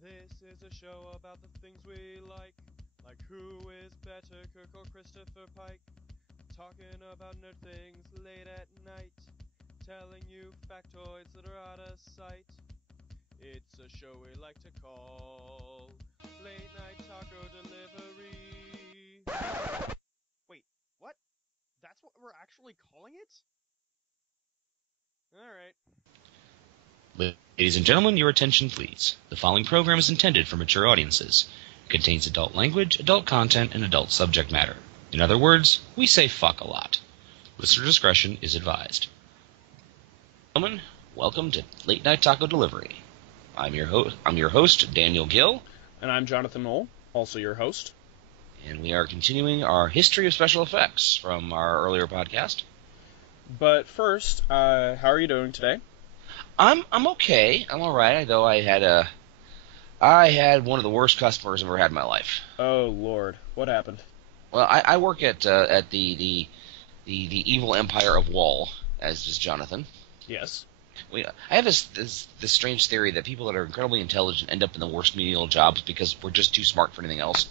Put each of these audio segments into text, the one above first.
This is a show about the things we like who is better, Kirk or Christopher Pike, talking about nerd things late at night, telling you factoids that are out of sight. It's a show we like to call Late Night Taco Delivery. Wait, what? That's what we're actually calling it? Alright. Ladies and gentlemen, your attention please. The following program is intended for mature audiences. It contains adult language, adult content, and adult subject matter. In other words, we say fuck a lot. Listener discretion is advised. Gentlemen, welcome to Late Night Taco Delivery. I'm your host, Daniel Gill. And I'm Jonathan Knoll, also your host. And we are continuing our history of special effects from our earlier podcast. But first, how are you doing today? I'm okay. I'm all right. Though I had one of the worst customers I've ever had in my life. Oh Lord, what happened? Well, I work at the evil empire of Wall, as does Jonathan. Yes. I have this strange theory that people that are incredibly intelligent end up in the worst menial jobs because we're just too smart for anything else.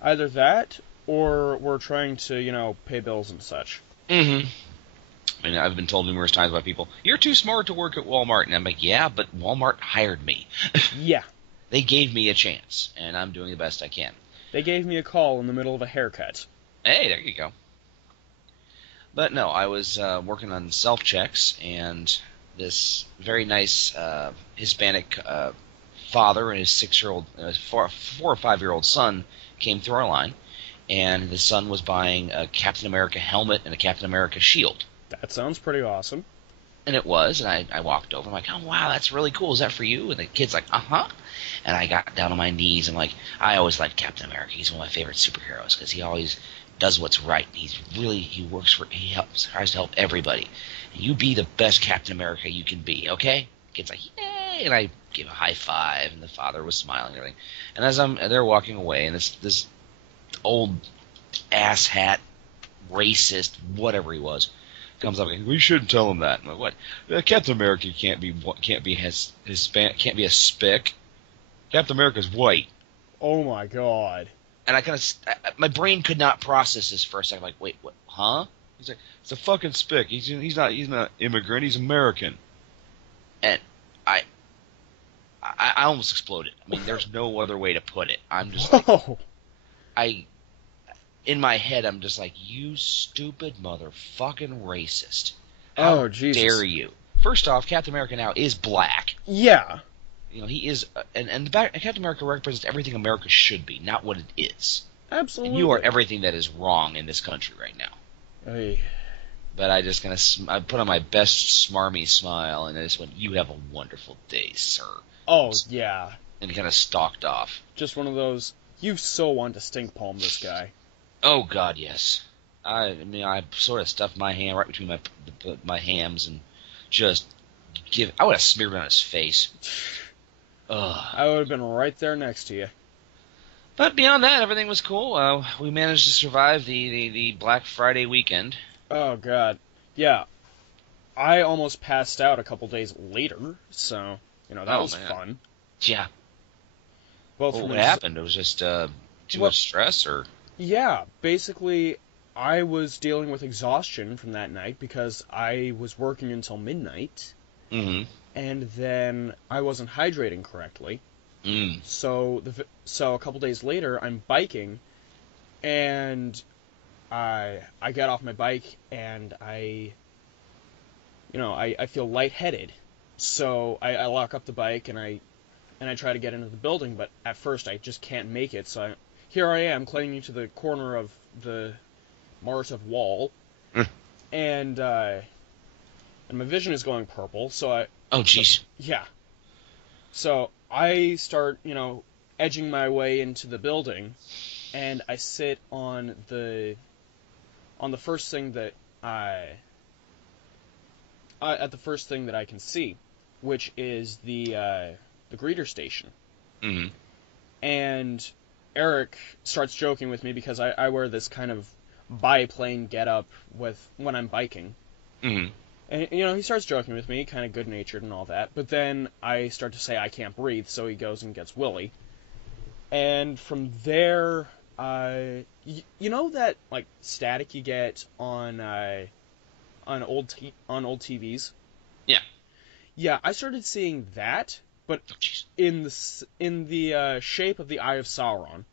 Either that, or we're trying to, pay bills and such. Mm-hmm. I mean, I've been told numerous times by people, you're too smart to work at Walmart. And I'm like, yeah, but Walmart hired me. Yeah. They gave me a chance, and I'm doing the best I can. They gave me a call in the middle of a haircut. Hey, there you go. But no, I was working on self-checks, and this very nice Hispanic father and his 6-year-old, 4 or 5-year-old son came through our line, and the son was buying a Captain America helmet and a Captain America shield. That sounds pretty awesome. And it was, and I walked over, I'm like, oh, wow, that's really cool. Is that for you? And the kid's like, uh-huh. And I got down on my knees, and I always liked Captain America. He's one of my favorite superheroes, because he always does what's right. He tries to help everybody. And you be the best Captain America you can be, okay? The kid's like, yay! And I gave a high five, and the father was smiling and everything. And as they're walking away, and this old asshat, racist, whatever he was, comes up and we shouldn't tell him that. I'm like, what? Captain America can't be Hispanic, can't be a spick. Captain America's white. Oh my God. And my brain could not process this for a second. Like, wait, what? Huh? He's like, it's a fucking spick. He's not immigrant. He's American. And I almost exploded. I mean, there's no other way to put it. I'm just like, in my head, I'm just like, you stupid motherfucking racist. How Jesus. dare you? First off, Captain America now is black. Yeah. He is, and Captain America represents everything America should be, not what it is. Absolutely. And you are everything that is wrong in this country right now. Hey. But I put on my best smarmy smile, and I just went, you have a wonderful day, sir. Oh, yeah. And he kind of stalked off. Just one of those, you so want to stink palm this guy. Oh, God, yes. I sort of stuffed my hand right between my hams and just I would have smeared it on his face. Ugh. I would have been right there next to you. But beyond that, everything was cool. We managed to survive the Black Friday weekend. Oh, God. Yeah. I almost passed out a couple days later, so, that was fun. Yeah. Well, what happened? It was just too much stress, or? Yeah, basically, I was dealing with exhaustion from that night because I was working until midnight. Mm-hmm. And then I wasn't hydrating correctly. Mm. So a couple days later, I'm biking, and I get off my bike, and I feel lightheaded. So I lock up the bike, and I try to get into the building, but at first I just can't make it, so here I am, clinging to the corner of the Mart of Wall, and my vision is going purple, so I... Oh, jeez. Yeah. So I start, edging my way into the building, and I sit on the first thing that at the first thing that I can see, which is the greeter station. Mm-hmm. And Eric starts joking with me because I wear this kind of biplane getup when I'm biking. Mm-hmm. And, he starts joking with me, kind of good-natured and all that. But then I start to say I can't breathe, so he goes and gets Willie. And from there, you know that, like, static you get on old TVs? Yeah. Yeah, I started seeing that, but Oh, jeez. in the shape of the Eye of Sauron.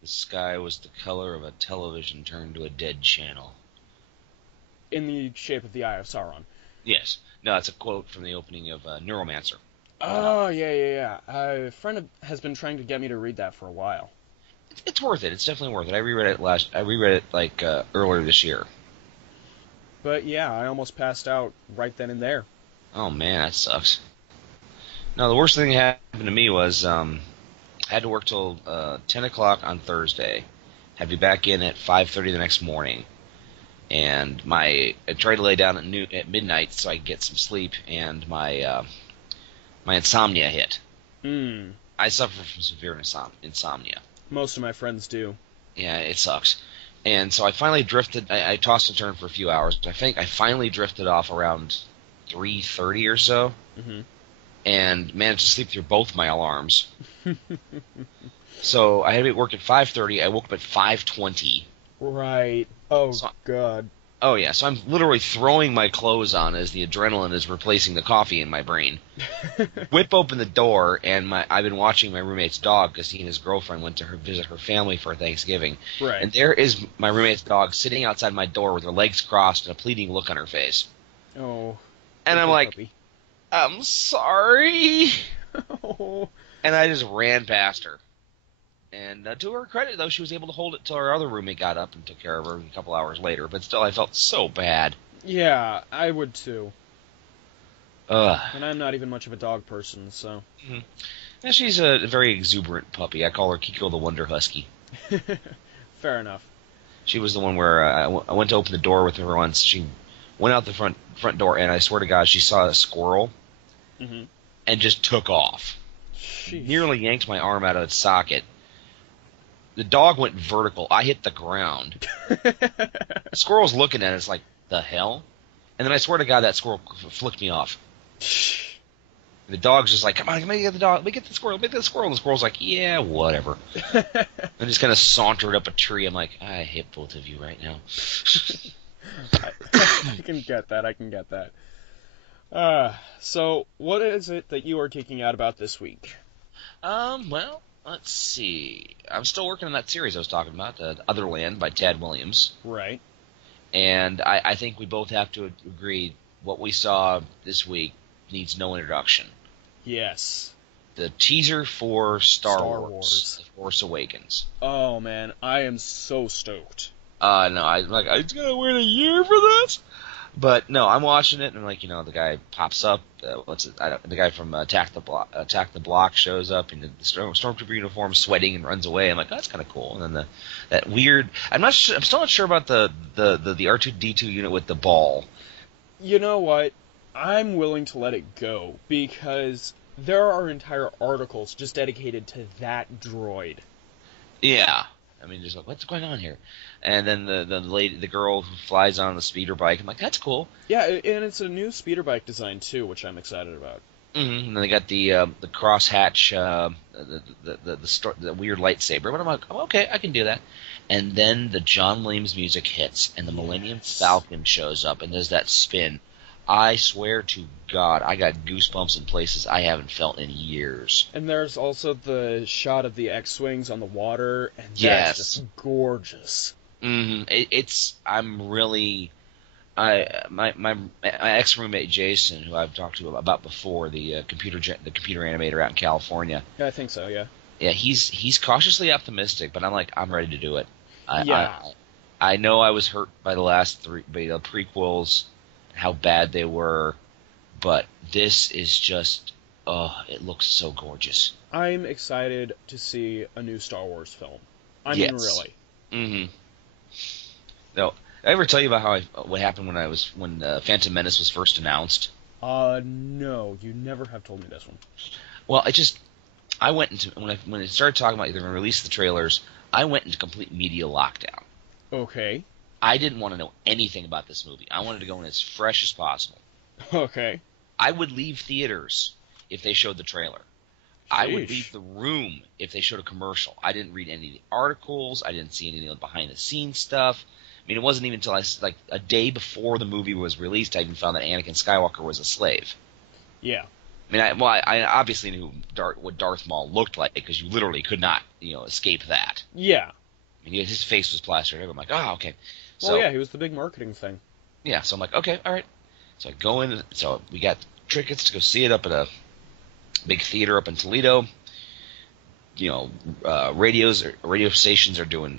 The sky was the color of a television turned to a dead channel. In the shape of the Eye of Sauron. Yes. No, it's a quote from the opening of Neuromancer. Oh, yeah. A friend has been trying to get me to read that for a while. It's worth it. It's definitely worth it. I reread it like earlier this year. But yeah, I almost passed out right then and there. Oh man, that sucks. No, the worst thing that happened to me was I had to work till 10 o'clock on Thursday. Had to be back in at 5:30 the next morning. And I tried to lay down at midnight so I could get some sleep, and my insomnia hit. I suffer from severe insomnia. Most of my friends do. Yeah, it sucks. And so I finally drifted. I tossed and turned for a few hours. I think I finally drifted off around 3:30 or so, and managed to sleep through both my alarms. So I had to be at work at 5:30. I woke up at 5:20. Right. Oh, God. Oh, yeah. So I'm literally throwing my clothes on as the adrenaline is replacing the coffee in my brain. Whip open the door, and I've been watching my roommate's dog because he and his girlfriend went to visit her family for Thanksgiving. Right. And there is my roommate's dog sitting outside my door with her legs crossed and a pleading look on her face. Oh. And I'm like, puppy. I'm sorry. Oh. And I just ran past her. And to her credit, though, she was able to hold it till her other roommate got up and took care of her a couple hours later. But still, I felt so bad. Yeah, I would too. Ugh. And I'm not even much of a dog person, so. Mm-hmm. Yeah, she's a very exuberant puppy. I call her Kiko the Wonder Husky. Fair enough. She was the one where I went to open the door with her once. She went out the front door, and I swear to God, she saw a squirrel and just took off. Sheesh. Nearly yanked my arm out of its socket. The dog went vertical. I hit the ground. The squirrel's looking at us like, the hell? And then I swear to God, that squirrel flicked me off. The dog's just like, come on, let me get the dog. Let me get the squirrel. Let me get the squirrel. And the squirrel's like, yeah, whatever. And just kind of sauntered up a tree. I'm like, I hate both of you right now. I can get that. So what is it that you are geeking out about this week? Well, let's see. I'm still working on that series I was talking about, Otherland by Tad Williams. Right. And I think we both have to agree what we saw this week needs no introduction. Yes. The teaser for Star Wars. The Force Awakens. Oh, man, I am so stoked. No, I'm like, I just gotta wait a year for this? But no, I'm watching it, and I'm like, the guy pops up. The guy from Attack the Block shows up in the stormtrooper uniform, sweating and runs away. I'm like, oh, that's kind of cool. And then that weird. I'm still not sure about the R2D2 unit with the ball. You know what? I'm willing to let it go because there are entire articles just dedicated to that droid. Yeah. I mean, just like, what's going on here? And then the girl who flies on the speeder bike, I'm like, that's cool. Yeah, and it's a new speeder bike design too, which I'm excited about. Mm-hmm. And then they got the crosshatch, the weird lightsaber. But I'm like, oh, okay, I can do that. And then the John Williams music hits, and the Millennium Falcon shows up and does that spin. I swear to God, I got goosebumps in places I haven't felt in years. And there's also the shot of the X-Wings on the water, and that's just gorgeous. Mm-hmm. I'm really... My ex-roommate Jason, who I've talked to about before, the computer animator out in California. Yeah, I think so, yeah. Yeah, he's cautiously optimistic, but I'm like, I'm ready to do it. I know I was hurt by the last three prequels, how bad they were, but this is just, it looks so gorgeous. I'm excited to see a new Star Wars film. I mean, really. Mm-hmm. No, did I ever tell you about what happened when Phantom Menace was first announced? No, you never have told me this one. Well, I went into when they started talking about they're going to release the trailers, I went into complete media lockdown. Okay. I didn't want to know anything about this movie. I wanted to go in as fresh as possible. Okay. I would leave theaters if they showed the trailer. I would Sheesh. leave the room if they showed a commercial. I didn't read any of the articles. I didn't see any of the behind-the-scenes stuff. I mean, it wasn't even until like a day before the movie was released I even found that Anakin Skywalker was a slave. Yeah. I mean, I obviously knew what Darth Maul looked like because you literally could not, escape that. Yeah. I mean, his face was plastered. I'm like, oh, okay. Well, yeah, he was the big marketing thing. Yeah, so I'm like, okay, all right. So I go in. So we got tickets to go see it up at a big theater up in Toledo. Radio stations are doing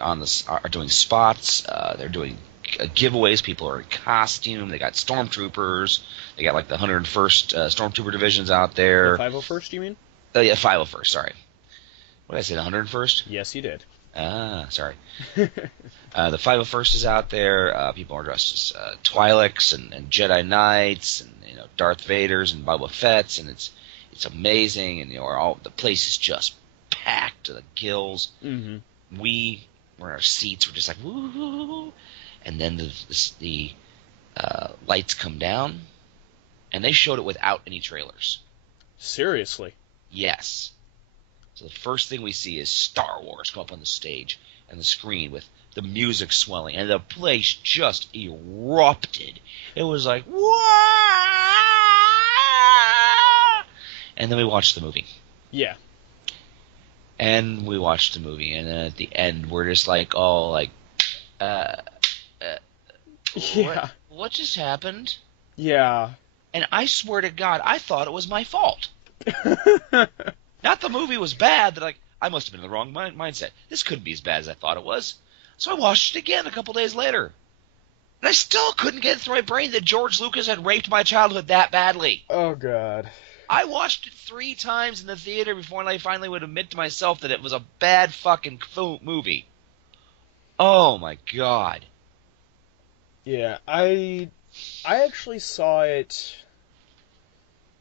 spots. They're doing giveaways. People are in costume. They got stormtroopers. They got like the 101st Stormtrooper divisions out there. The 501st, you mean? Oh yeah, 501st. Sorry. What did I say? The 101st? Yes, you did. Ah, sorry. The 501st is out there. People are dressed as Twi'leks and Jedi Knights and Darth Vaders and Boba Fett's, and it's amazing. And the place is just packed to the gills. Mm-hmm. We were in our seats. We're just like woo, and then the lights come down, and they showed it without any trailers. Seriously? Yes. So the first thing we see is Star Wars come up on the stage and the screen with the music swelling, and the place just erupted. It was like, wah! And then we watched the movie. Yeah. And we watched the movie, and then at the end, we're just like, Yeah. What just happened? Yeah. And I swear to God, I thought it was my fault. Not the movie was bad, that I must have been in the wrong mindset. This couldn't be as bad as I thought it was. So I watched it again a couple days later. And I still couldn't get it through my brain that George Lucas had raped my childhood that badly. Oh, God. I watched it 3 times in the theater before I finally would admit to myself that it was a bad fucking movie. Oh, my God. Yeah, I actually saw it.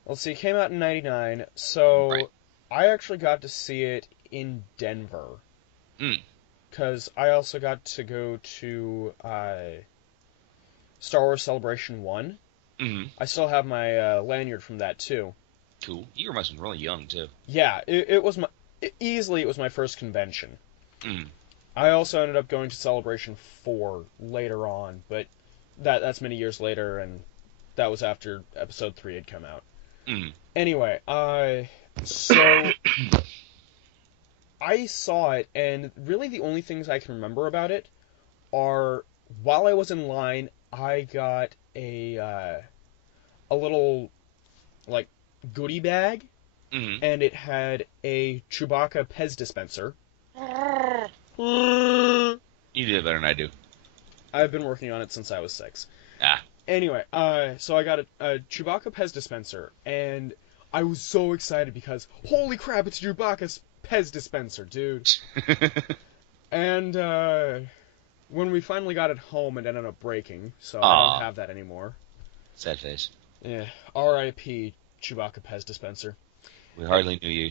Let's see, it came out in '99, so Right. I actually got to see it in Denver. Because I also got to go to Star Wars Celebration 1. Mm-hmm. I still have my lanyard from that, too. Cool. You must have been really young, too. Yeah, it was easily it was my first convention. Mm. I also ended up going to Celebration 4 later on, but that's many years later, and that was after Episode 3 had come out. Mm. Anyway, so I saw it, and really the only things I can remember about it are while I was in line, I got a little like goodie bag, Mm-hmm. and it had a Chewbacca Pez dispenser. I've You did it better than I do. been working on it since I was 6. Ah. Anyway, so I got a Chewbacca Pez dispenser, and I was so excited because, holy crap, it's Chewbacca's Pez dispenser, dude. And, when we finally got it home, it ended up breaking, so I don't have that anymore. Sad face. Yeah, R.I.P. Chewbacca Pez dispenser. We hardly knew you.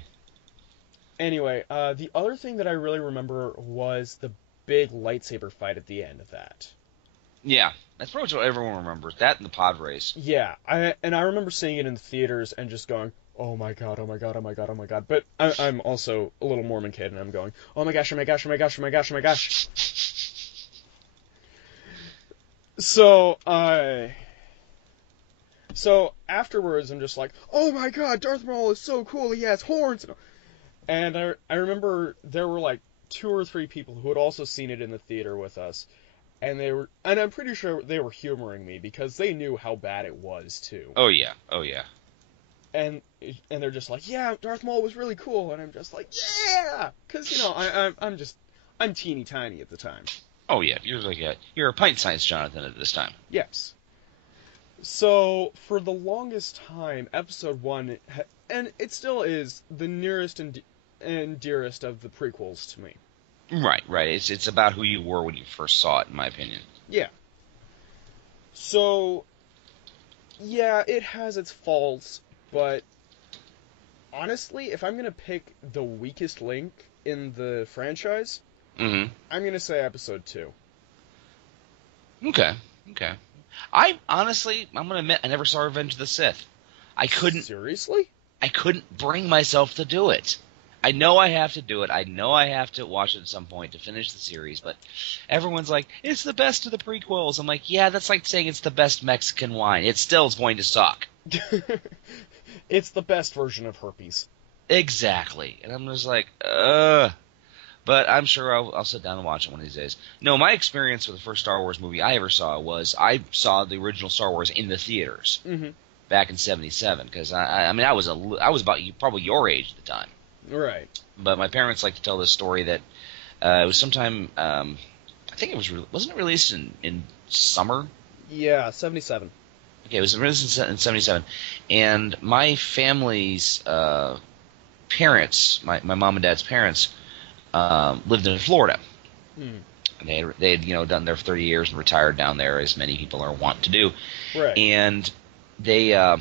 Anyway, the other thing that I really remember was the big lightsaber fight at the end of that. Yeah, that's pretty much what everyone remembers. That and the pod race. Yeah, I remember seeing it in the theaters and just going, oh my god, oh my god, oh my god, oh my god. But I'm also a little Mormon kid, and I'm going, oh my gosh, oh my gosh, oh my gosh, oh my gosh, oh my gosh. So afterwards, I'm just like, oh my god, Darth Maul is so cool, he has horns. And I remember there were like 2 or 3 people who had also seen it in the theater with us. And I'm pretty sure they were humoring me because they knew how bad it was too. Oh yeah, oh yeah. And they're just like, yeah, Darth Maul was really cool, and I'm just like, yeah, because I'm teeny tiny at the time. Oh yeah, you're a pint-sized Jonathan at this time. Yes. So for the longest time, Episode 1, and it still is the nearest and dearest of the prequels to me. Right. It's about who you were when you first saw it, in my opinion. Yeah. So, yeah, it has its faults, but honestly, if I'm gonna pick the weakest link in the franchise, Mm-hmm. I'm gonna say Episode 2. Okay. Okay. I'm gonna admit, I never saw Revenge of the Sith. I couldn't. Seriously? I couldn't bring myself to do it. I know I have to do it. I know I have to watch it at some point to finish the series, but everyone's like, it's the best of the prequels. I'm like, yeah, that's like saying it's the best Mexican wine. It still is going to suck. It's the best version of herpes. Exactly. And I'm just like, ugh. But I'm sure I'll sit down and watch it one of these days. No, my experience with the first Star Wars movie I ever saw was I saw the original Star Wars in the theaters back in '77 because I mean I was about probably your age at the time. Right. But my parents like to tell this story that it was sometime I think it wasn't it released in summer? Yeah, 77. Okay, it was released in '77, and my family's parents, my mom and dad's parents, lived in Florida. Hmm. They had done there for 30 years and retired down there, as many people are wont to do. Right. And they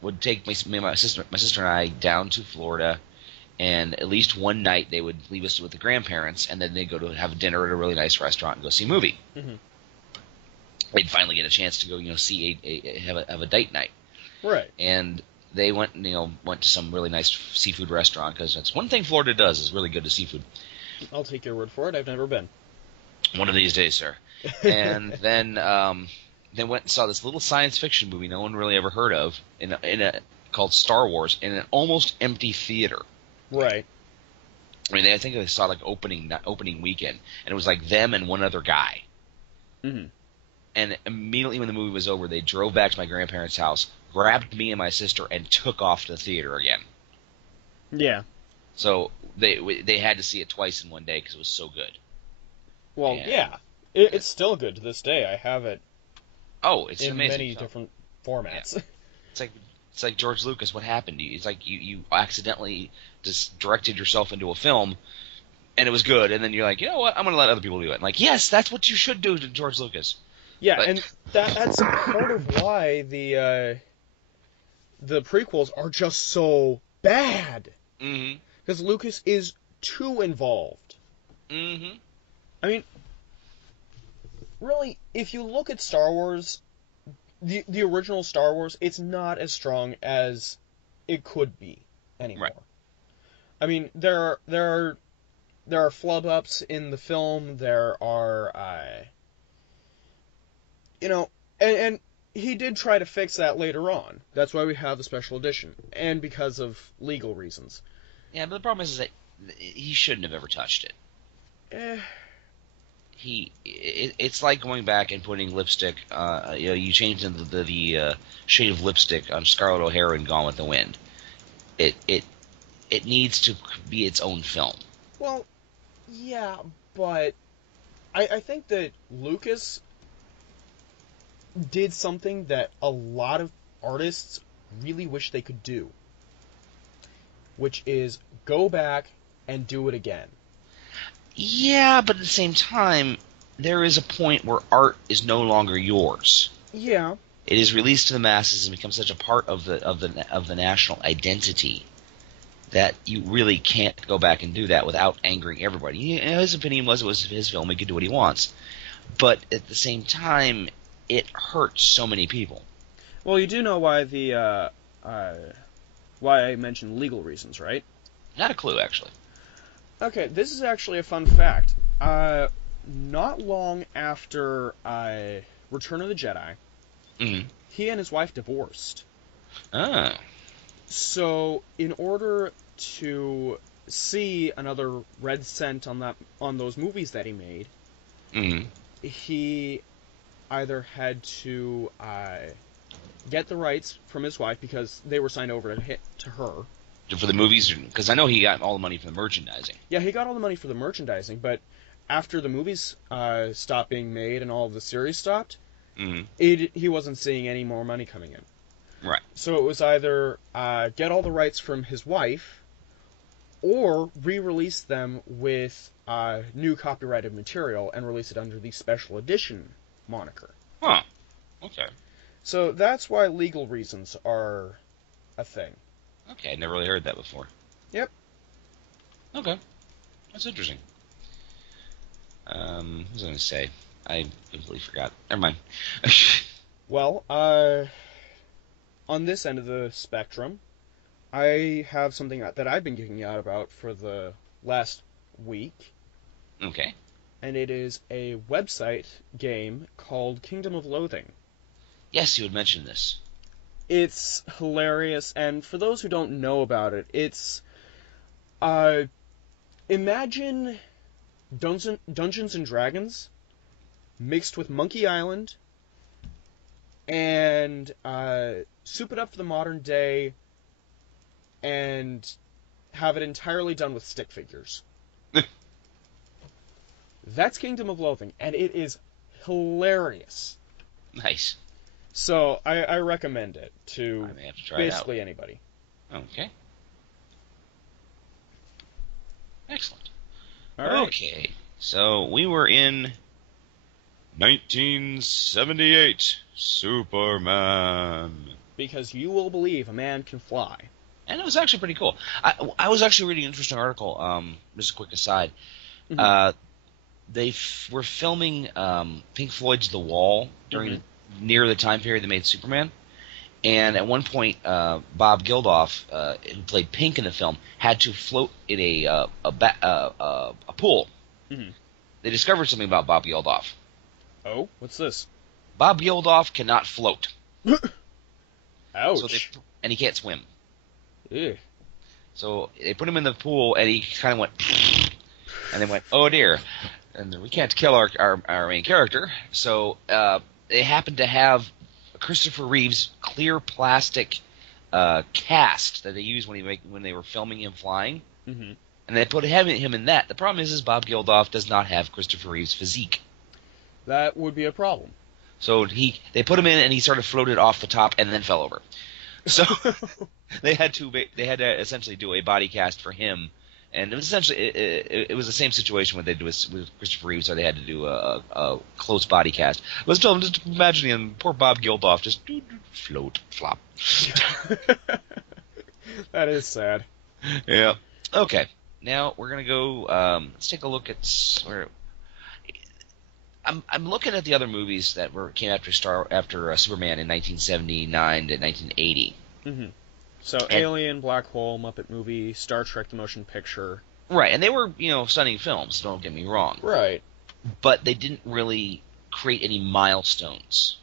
would take my sister and I down to Florida, and at least one night they would leave us with the grandparents, and then they'd go to have dinner at a really nice restaurant and go see a movie. Mm-hmm. They'd finally get a chance to go, see have a date night. Right. And they went to some really nice seafood restaurant because that's one thing Florida does is really good to seafood. I'll take your word for it. I've never been. One of these days, sir. And then they went and saw this little science fiction movie no one really ever heard of called Star Wars in an almost empty theater. Right. I mean, I think they saw like opening weekend, and it was like them and one other guy. Mm-hmm. And immediately when the movie was over, they drove back to my grandparents' house, grabbed me and my sister, and took off to the theater again. Yeah. So they had to see it twice in one day because it was so good. Well, yeah. It's still good to this day. I have it. Oh, it's in amazing. many different formats. Yeah. It's like George Lucas. What happened to you? It's like you accidentally just directed yourself into a film, and it was good. And then you're like, you know what? I'm going to let other people do it. I'm like, yes, that's what you should do to George Lucas. Yeah, and that's part of why the prequels are just so bad. Mm-hmm. Because Lucas is too involved. Mm-hmm. I mean, really, if you look at Star Wars, the original Star Wars, it's not as strong as it could be anymore. Right. I mean, there are flub ups in the film. There are, and he did try to fix that later on. That's why we have the special edition, and because of legal reasons. Yeah, but the problem is that he shouldn't have ever touched it. It's like going back and putting lipstick. You changed the shade of lipstick on Scarlett O'Hara in Gone with the Wind. It needs to be its own film. Well, yeah, but I think that Lucas did something that a lot of artists really wish they could do, which is go back and do it again. Yeah, but at the same time, there is a point where art is no longer yours. Yeah. It is released to the masses and becomes such a part of the national identity that you really can't go back and do that without angering everybody. His opinion was it was his film; he could do what he wants. But at the same time, it hurts so many people. Well, you do know why why I mentioned legal reasons, right? Not a clue, actually. Okay, this is actually a fun fact. Not long after Return of the Jedi, he and his wife divorced. Oh. So, in order to see another red cent on those movies that he made, he either had to get the rights from his wife because they were signed over to her. For the movies? Because I know he got all the money from the merchandising. Yeah, he got all the money for the merchandising, but after the movies stopped being made and all of the series stopped, he wasn't seeing any more money coming in. Right. So it was either get all the rights from his wife or re-release them with new copyrighted material and release it under the special edition moniker. Huh. Okay. So that's why legal reasons are a thing. Okay, I never really heard that before. Yep. Okay. That's interesting. What was I going to say? I completely forgot. Never mind. Well, on this end of the spectrum, I have something that I've been geeking out about for the last week, Okay. and it is a website game called Kingdom of Loathing. Yes, you had mentioned this. It's hilarious, and for those who don't know about it, it's imagine Dungeons and Dragons mixed with Monkey Island, and soup it up for the modern day, and have it entirely done with stick figures. That's Kingdom of Loathing, and it is hilarious. Nice. So I recommend it to I may have to try basically it anybody. out. Okay. Excellent. All right. Okay. So we were in 1978. Superman. Because you will believe a man can fly. And it was actually pretty cool. I was actually reading an interesting article. Just a quick aside. Mhm. They were filming Pink Floyd's The Wall during near the time period they made Superman. And at one point, Bob Geldof, who played Pink in the film, had to float in a pool. Mhm. They discovered something about Bob Geldof. Oh, what's this? Bob Geldof cannot float. Ouch. And he can't swim. Ew. So they put him in the pool, and he kind of went, and they went, oh dear, and we can't kill our main character. So they happened to have Christopher Reeve's clear plastic cast that they used when they were filming him flying, Mm-hmm. and they put him in that. The problem is Bob Geldof does not have Christopher Reeve's physique. That would be a problem. So they put him in, and he sort of floated off the top and then fell over. So they had to essentially do a body cast for him, and it was essentially it was the same situation when they did with Christopher Reeve, so they had to do a close body cast. But still, I'm just imagining poor Bob Geldof just float, flop. That is sad. Yeah. Okay. Now we're gonna go. Let's take a look at where. I'm looking at the other movies that came after Superman in 1979 to 1980. Mm-hmm. So Alien, Black Hole, Muppet Movie, Star Trek: The Motion Picture. Right, and they were stunning films. Don't get me wrong. Right. But they didn't really create any milestones.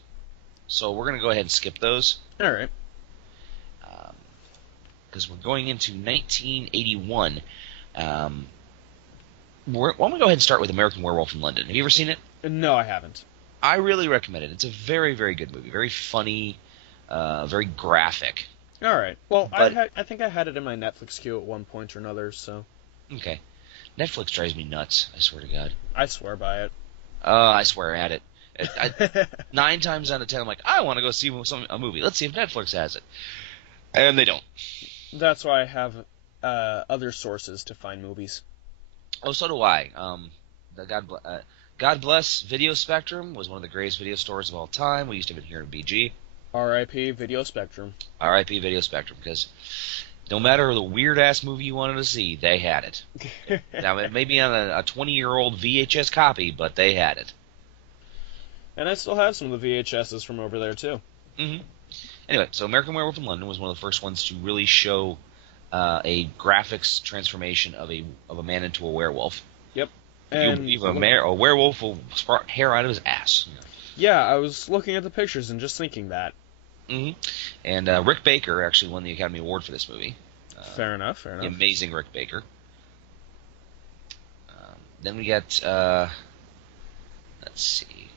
So we're gonna go ahead and skip those. All right. Because we're going into 1981. Why don't we go ahead and start with American Werewolf in London? Have you ever seen it? No, I haven't. I really recommend it. It's a very, very good movie. Very funny, very graphic. All right. Well, But- I think I had it in my Netflix queue at one point or another, so Okay. Netflix drives me nuts, I swear to God. I swear by it. I swear at it. 9 times out of 10, I'm like, I want to go see a movie. Let's see if Netflix has it. And they don't. That's why I have other sources to find movies. Oh, so do I. God bless Video Spectrum was one of the greatest video stores of all time. We used to have it here in BG. R.I.P. Video Spectrum. R.I.P. Video Spectrum, because no matter the weird-ass movie you wanted to see, they had it. Now, it may be on a 20-year-old VHS copy, but they had it. And I still have some of the VHSs from over there, too. Mm-hmm. Anyway, so American Werewolf in London was one of the first ones to really show a graphics transformation of a man into a werewolf. Yep. You And believe a werewolf will sprout hair out of his ass. yeah, I was looking at the pictures and just thinking that. Mm-hmm. And Rick Baker actually won the Academy Award for this movie. Fair enough, fair The enough. amazing Rick Baker. Then we got, let's see.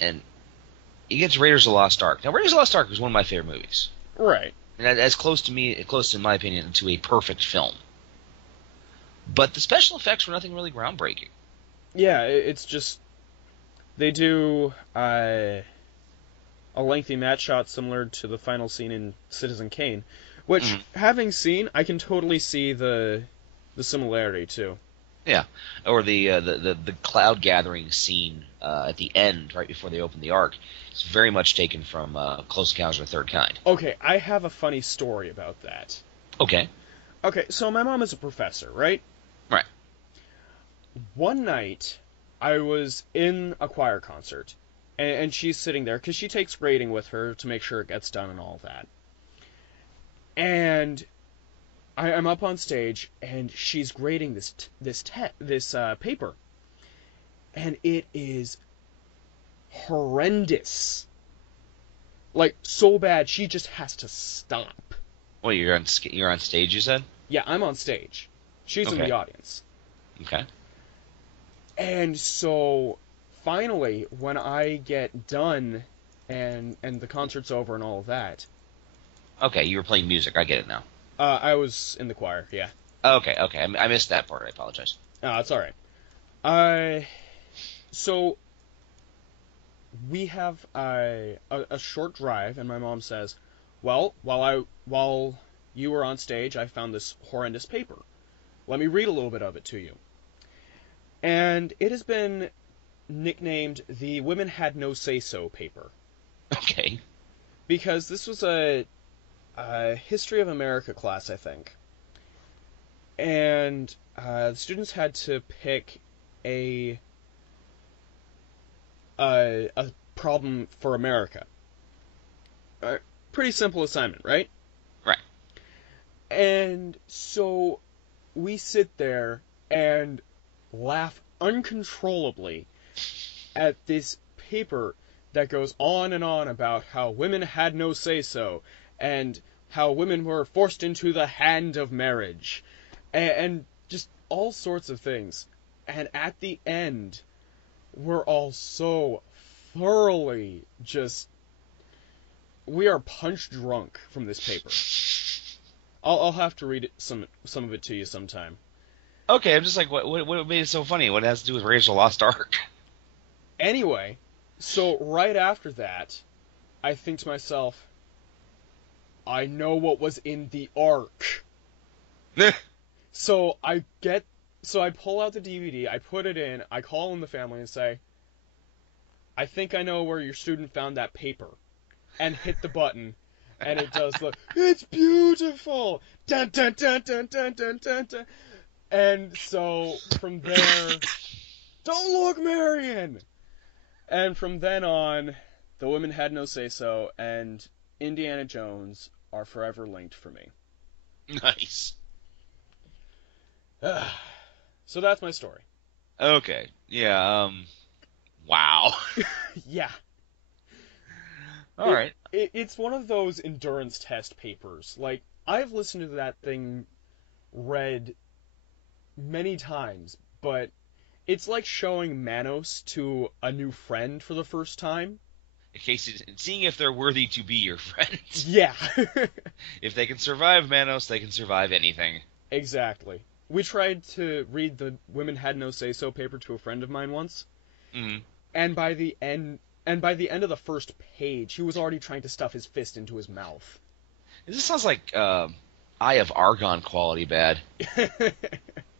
And you get to Raiders of the Lost Ark. Now, Raiders of the Lost Ark was one of my favorite movies. Right. And as close, in my opinion, to a perfect film. But the special effects were nothing really groundbreaking. Yeah, it's just they do a lengthy match shot similar to the final scene in Citizen Kane, which, having seen, I can totally see the similarity too. Yeah, or the cloud gathering scene at the end, right before they open the Ark, is very much taken from Close Encounters of the Third Kind. Okay, I have a funny story about that. Okay. Okay, so my mom is a professor, right? Right. one night, I was in a choir concert, and she's sitting there because she takes grading with her to make sure it gets done and all that. And I'm up on stage, and she's grading this paper, and it is horrendous. Like, so bad, she just has to stop. Wait, you're on stage, you said? Yeah, I'm on stage. She's in Okay. the audience. Okay. And so, finally, when I get done and the concert's over and all of that, Okay, you were playing music. I get it now. I was in the choir, yeah. Okay, okay. I missed that part. I apologize. It's alright. I So, we have a short drive, and my mom says, well, while you were on stage, I found this horrendous paper. Let me read a little bit of it to you. And it has been nicknamed the Women Had No Say-So paper. Okay. Because this was a History of America class, I think. And the students had to pick a problem for America. Pretty simple assignment, right? Right. And so we sit there and laugh uncontrollably at this paper that goes on and on about how women had no say-so and how women were forced into the hand of marriage and just all sorts of things. And at the end, we're all so thoroughly we are punch drunk from this paper. I'll have to read some of it to you sometime. Okay, I'm just like, what made it so funny? What has to do with Raiders of the Lost Ark? Anyway, so right after that, I think to myself, I know what was in the Ark. So I pull out the DVD, I put it in, I call in the family and say, I think I know where your student found that paper. And hit the button, and it does the, it's beautiful! Dun dun dun dun dun dun dun dun. And so, from there, don't look, Marion! And from then on, the Women Had No Say-So and Indiana Jones are forever linked for me. Nice. So that's my story. Okay. Yeah, wow. Yeah. All right. It's one of those endurance test papers. Like, I've listened to that thing read many times, but it's like showing Manos to a new friend for the first time. In case seeing if they're worthy to be your friends. Yeah. If they can survive Manos, they can survive anything. Exactly. We tried to read the Women Had No Say-So paper to a friend of mine once, and by the end of the first page, he was already trying to stuff his fist into his mouth. This sounds like Eye of Argon quality bad. Have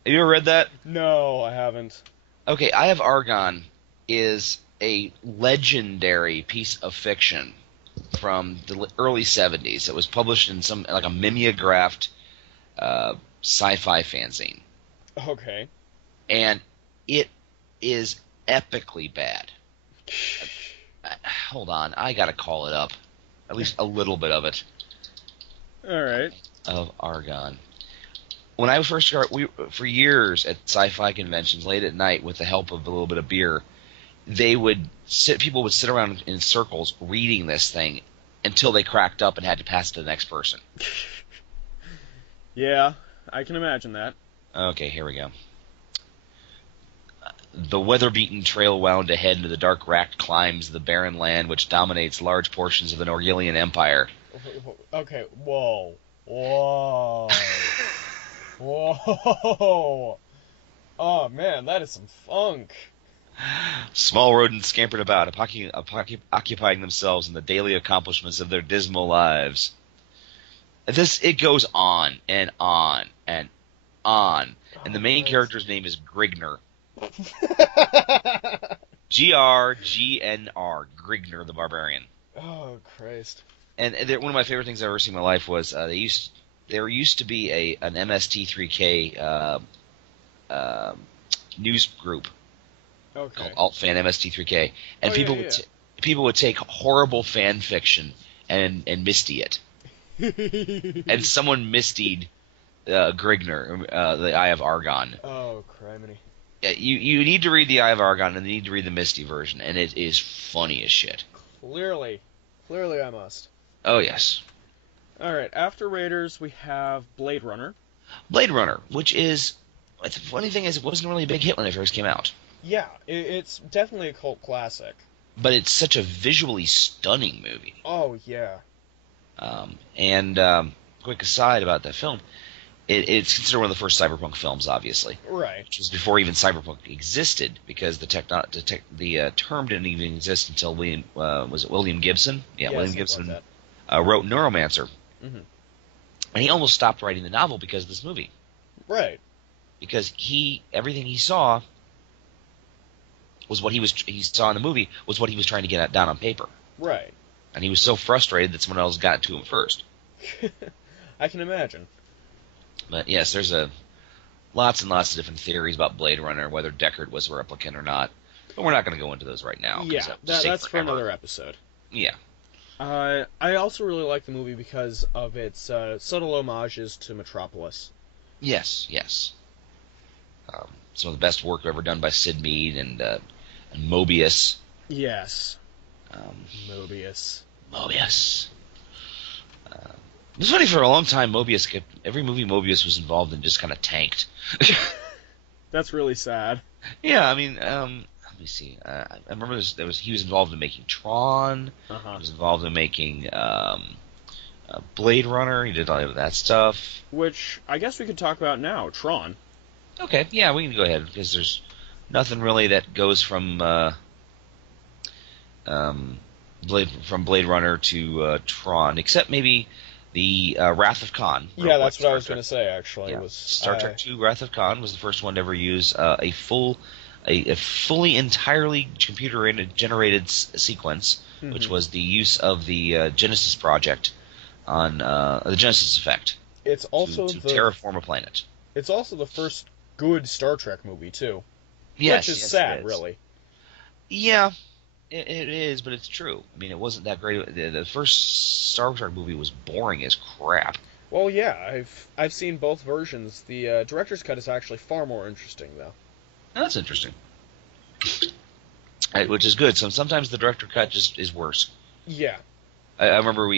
you ever read that? No, I haven't. Okay, Eye of Argon is a legendary piece of fiction from the early 70s. It was published in some like a mimeographed sci-fi fanzine. Okay. And it is epically bad. Hold on, I gotta call it up. At least a little bit of it. Alright. Of Argon. When I first started, for years at sci-fi conventions, late at night, with the help of a little bit of beer, people would sit around in circles reading this thing until they cracked up and had to pass it to the next person. Yeah, I can imagine that. Okay, here we go. The weather-beaten trail wound ahead into the dark racked climbs of the barren land which dominates large portions of the Norgillian Empire. Okay, whoa. Whoa. Whoa. Oh, man, that is some funk. Small rodents scampered about, occupying themselves in the daily accomplishments of their dismal lives. It goes on and on and on. And the main character's name is Grigner. Grgnr, Grigner the Barbarian. Oh, Christ. And one of my favorite things I've ever seen in my life was there used to be an MST3K news group Okay. called AltFan MST3K, and Oh, people yeah, would people would take horrible fan fiction and misty it, yeah. and someone mistied Grigner, the Eye of Argon. Oh, criminy. Yeah, you need to read the Eye of Argon and you need to read the Misty version, and it is funny as shit. Clearly I must. Oh yes, Alright, after Raiders, we have Blade Runner. Blade Runner, which is the funny thing is it wasn't really a big hit when it first came out, Yeah, it's definitely a cult classic. but it's such a visually stunning movie. Oh, yeah. Quick aside about that film, it's considered one of the first cyberpunk films, obviously. Right. Which was before even cyberpunk existed, because the term didn't even exist until William Gibson? Yeah, Yeah, William something Gibson like wrote Neuromancer. Mm-hmm. And he almost stopped writing the novel because of this movie. Right. Because everything he saw was what he saw in the movie was what he was trying to get down on paper. Right. And he was so frustrated that someone else got it to him first. I can imagine. But yes, there's lots and lots of different theories about Blade Runner, whether Deckard was a replicant or not. But we're not going to go into those right now. Yeah, that's for another episode. Yeah. I also really like the movie because of its subtle homages to Metropolis. Yes, yes. Some of the best work ever done by Sid Mead and Mobius. Yes. Mobius. Mobius. It was funny for a long time. Every movie Mobius was involved in just kind of tanked. That's really sad. Yeah, I mean, let me see. I remember he was involved in making Tron. Uh-huh. He was involved in making Blade Runner. He did all of that stuff. Which I guess we could talk about now. Tron. Okay, yeah, we can go ahead because there's nothing really that goes from Blade Runner to Tron, except maybe the Wrath of Khan. Yeah, that's what I was going to say. Actually, yeah. was Star Trek II: Wrath of Khan was the first one to ever use a fully entirely computer-generated sequence, mm-hmm. which was the use of the Genesis project on the Genesis effect. It's also to terraform a planet. It's also the first good Star Trek movie too. Yes, which is sad, really. Yeah, it is, but it's true. I mean, it wasn't that great. The first Star Trek movie was boring as crap. Well, yeah, I've seen both versions. The director's cut is actually far more interesting, though. That's interesting. Which is good. So sometimes the director cut just is worse. Yeah. I remember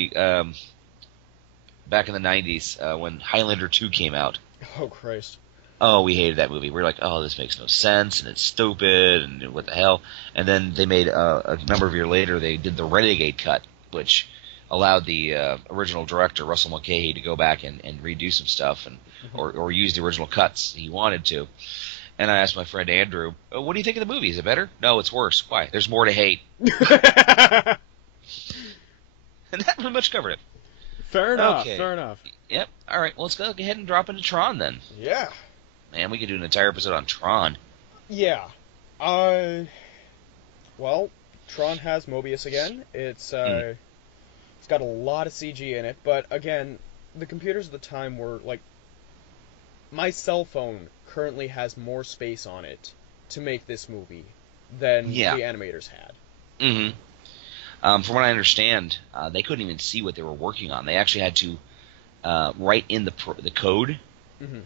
back in the 90s when Highlander 2 came out. Oh, Christ. Oh, we hated that movie. We were like, oh, this makes no sense, and it's stupid, and what the hell. And then they made, a number of years later, they did the Renegade cut, which allowed the original director, Russell Mulcahy, to go back and redo some stuff or use the original cuts he wanted to. And I asked my friend Andrew, what do you think of the movie? Is it better? No, it's worse. Why? There's more to hate. And that pretty much covered it. Fair enough, okay. Fair enough. Yep. All right, well, let's go ahead and drop into Tron then. Yeah. Man, we could do an entire episode on Tron. Yeah. Well, Tron has Mobius again. It's got a lot of CG in it, but again, the computers at the time were like, my cell phone currently has more space on it to make this movie than the animators had. Mm-hmm. From what I understand, they couldn't even see what they were working on. They actually had to write in the code, mm-hmm.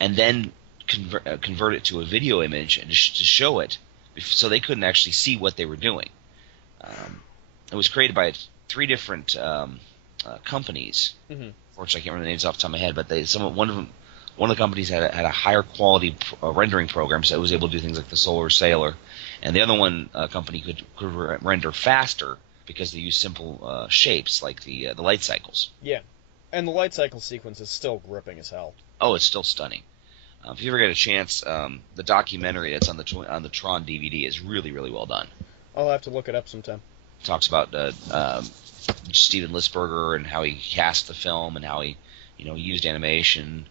and then convert it to a video image and to show it, so they couldn't actually see what they were doing. It was created by 3 different companies. Mm-hmm. Unfortunately, I can't remember the names off the top of my head, but one of the companies had a higher quality rendering program, so it was able to do things like the Solar Sailor, and the other company could render faster because they used simple shapes like the light cycles. Yeah, and the light cycle sequence is still gripping as hell. Oh, it's still stunning. If you ever get a chance, the documentary that's on the Tron DVD is really, really well done. I'll have to look it up sometime. It talks about Steven Lisberger and how he cast the film and how he, used animation.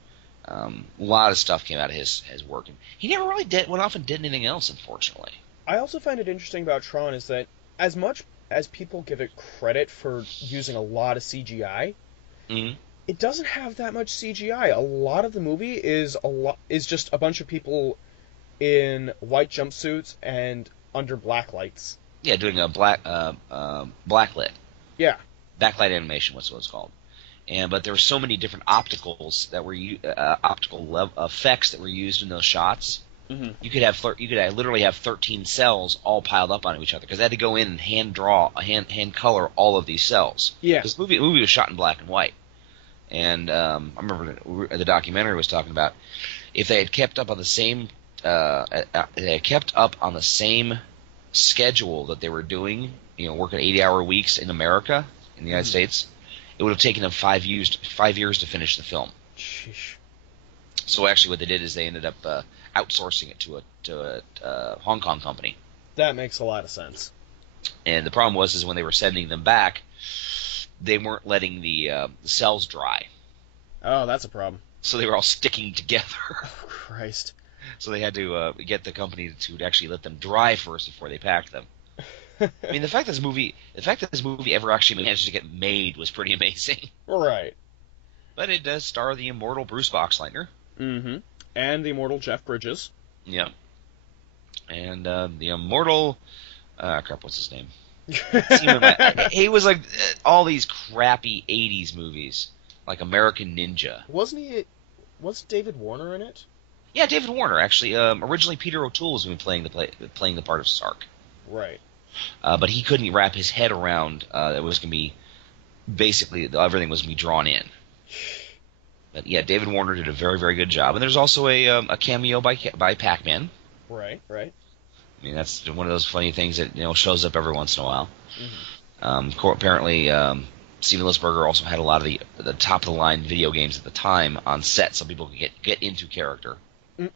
A lot of stuff came out of his work. And he never really went off and did anything else, unfortunately. I also find it interesting about Tron is that as much as people give it credit for using a lot of CGI, mm-hmm. it doesn't have that much CGI. A lot of the movie is just a bunch of people in white jumpsuits and under black lights. Yeah, doing a blacklit. Yeah. Backlight animation was what it's called. But there were so many different opticals that were effects that were used in those shots. Mm-hmm. You could literally have 13 cells all piled up on each other because they had to go in and hand color all of these cells. Yeah. This movie was shot in black and white, and I remember the documentary was talking about if they had kept up on the same schedule that they were doing, working 80-hour weeks in America, in the United States, it would have taken them 5 years to finish the film. Sheesh. So actually, what they did is they ended up outsourcing it to a Hong Kong company. That makes a lot of sense. And the problem was when they were sending them back, they weren't letting the cells dry. Oh, that's a problem. So they were all sticking together. Oh, Christ. So they had to get the company to actually let them dry first before they packed them. I mean, the fact that this movie ever actually managed to get made was pretty amazing. Right. But it does star the immortal Bruce Boxleitner. Mm-hmm. And the immortal Jeff Bridges. Yeah. And the immortal... crap, what's his name? He was like all these crappy 80s movies, like American Ninja. Was David Warner in it? Yeah, David Warner, actually. Originally, Peter O'Toole was going to be playing the part of Sark. Right. But he couldn't wrap his head around it was going to be... Basically, everything was going to be drawn in. But yeah, David Warner did a very, very good job. And there's also a cameo by Pac-Man. Right. I mean, that's one of those funny things that shows up every once in a while. Mm-hmm. Apparently, Steven Lisberger also had a lot of the top-of-the-line video games at the time on set, so people could get into character. Mm.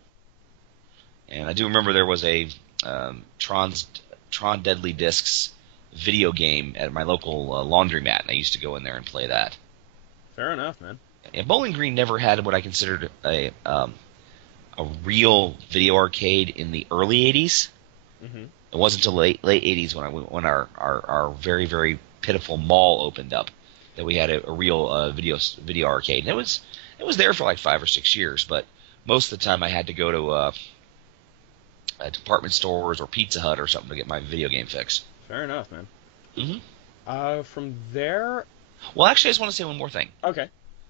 And I do remember there was a Tron Deadly Discs video game at my local laundromat, and I used to go in there and play that. Fair enough, man. And Bowling Green never had what I considered a real video arcade in the early 80s. Mm-hmm. It wasn't until late 80s when our very, very pitiful mall opened up that we had a real video arcade. And it was there for like 5 or 6 years, but most of the time I had to go to department stores or Pizza Hut or something to get my video game fix. Fair enough, man. Mm-hmm. From there... Well, actually, I just want to say one more thing. Okay.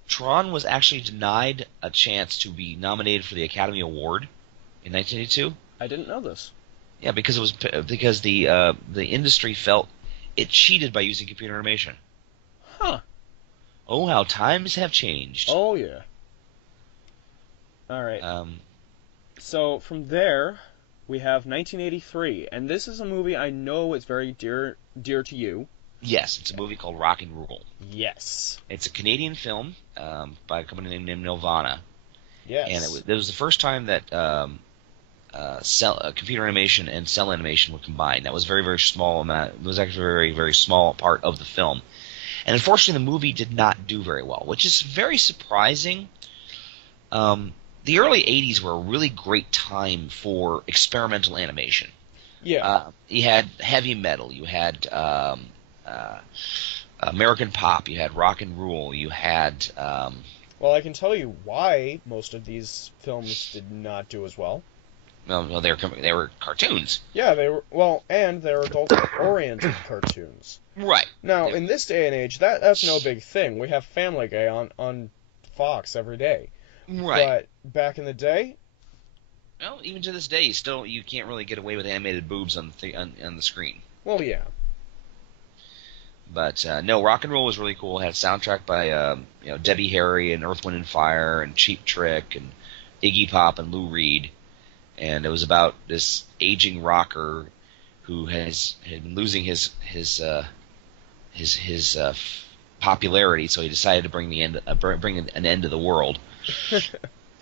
Tron was actually denied a chance to be nominated for the Academy Award in 1982. I didn't know this. Yeah, because the industry felt it cheated by using computer animation. Huh. Oh, how times have changed. Oh, yeah. All right. So from there, we have 1983, and this is a movie I know is very dear to you. Yes, it's a movie called Rock and Rule. Yes. It's a Canadian film by a company named Nirvana. Yes. And it was the first time that computer animation and cell animation were combined. That was very, very small amount. It was actually a very, very small part of the film. And unfortunately, the movie did not do very well, which is very surprising. The early 80s were a really great time for experimental animation. Yeah. You had heavy metal. You had American pop. You had rock and roll. You had... Well, I can tell you why most of these films did not do as well. Well, they were cartoons. Yeah, they were. Well, and they're adult-oriented cartoons. Right. Now, in this day and age, that's no big thing. We have Family Guy on Fox every day. Right. But back in the day... Well, even to this day, you can't really get away with animated boobs on the screen. Well, yeah. But no, Rock and Roll was really cool. It had a soundtrack by Debbie Harry and Earth, Wind and Fire and Cheap Trick and Iggy Pop and Lou Reed, and it was about this aging rocker who had been losing his popularity, so he decided to bring an end to the world.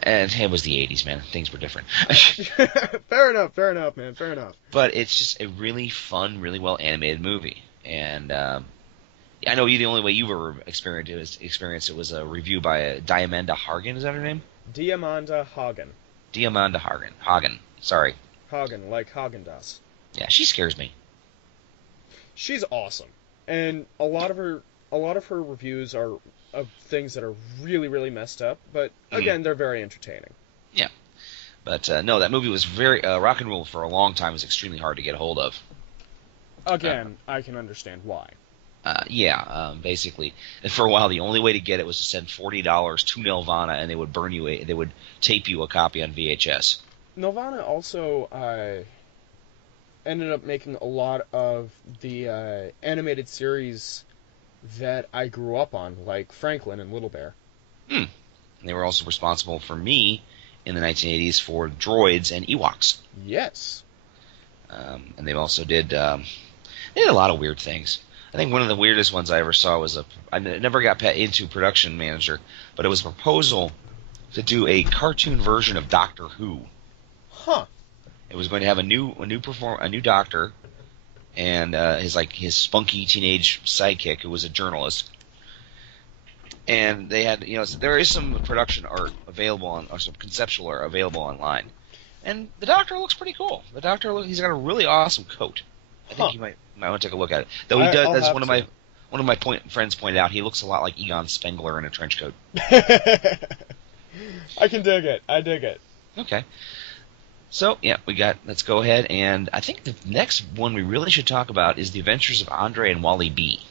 And it was the 80s, man. Things were different. Fair enough, man. Fair enough. But it's just a really fun, really well animated movie, and I know the only way you've ever experienced it was a review by Diamanda Hargan. Is that her name? Diamanda Hagen. Diamanda Hagen. Sorry. Hagen, like Haagen-Dazs. Yeah, she scares me. She's awesome, and a lot of her reviews are of things that are really, really messed up. But again, they're very entertaining. Yeah, But no, that movie was very Rock and Roll for a long time was extremely hard to get a hold of. Again, I can understand why. Basically, and for a while the only way to get it was to send $40 to Nelvana, and they would they would tape you a copy on VHS. Nelvana also ended up making a lot of the animated series that I grew up on, like Franklin and Little Bear. And they were also responsible for me in the 1980s for Droids and Ewoks. Yes. And they also did they did a lot of weird things. I think one of the weirdest ones I ever saw was I never got into production manager, but it was a proposal to do a cartoon version of Doctor Who. Huh. It was going to have a new doctor, and his spunky teenage sidekick who was a journalist. And they had, there is some production art available or some conceptual art available online. And the Doctor looks pretty cool. He's got a really awesome coat. I think you might want to take a look at it. Though he does, as one of my friends pointed out, he looks a lot like Egon Spengler in a trench coat. I can dig it. I dig it. Okay. So, yeah, let's go ahead, and I think the next one we really should talk about is The Adventures of Andre and Wally B.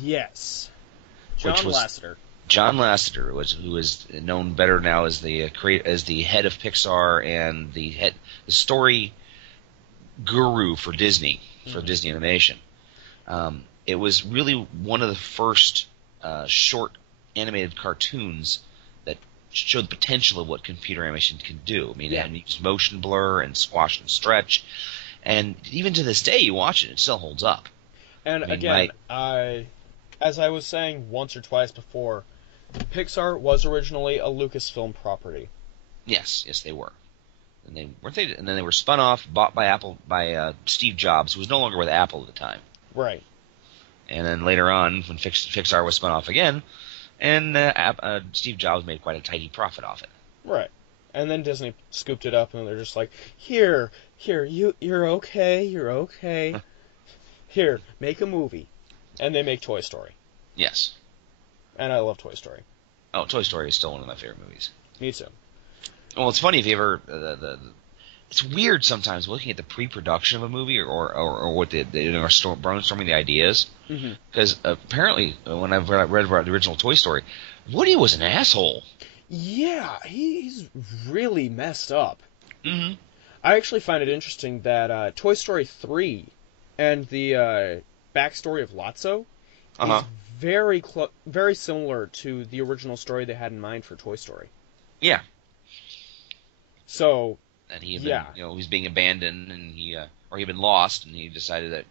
Yes. John Lasseter. John Lasseter, who is known better now as the head of Pixar and the story guru for Disney, for Disney Animation. It was really one of the first short animated cartoons that showed the potential of what computer animation can do. I mean, it used motion blur and squash and stretch, and even to this day, you watch it, it still holds up. And again, as I was saying once or twice before, Pixar was originally a Lucasfilm property. Yes, they were. And and then they were spun off, bought by Apple by Steve Jobs, who was no longer with Apple at the time. Right. And then later on, when Pixar was spun off again, and Steve Jobs made quite a tidy profit off it. Right. And then Disney scooped it up, and they're just like, Here, you're okay. Here, make a movie. And they make Toy Story. Yes. And I love Toy Story. Oh, Toy Story is still one of my favorite movies. Me too. Well, it's funny if you ever it's weird sometimes looking at the pre-production of a movie or what they're brainstorming the ideas, because apparently when I've read about the original Toy Story, Woody was an asshole. Yeah, he's really messed up. Mm-hmm. I actually find it interesting that Toy Story 3 and the backstory of Lotso is very similar to the original story they had in mind for Toy Story. Yeah. So, and he was being abandoned, and he'd been lost, and he decided that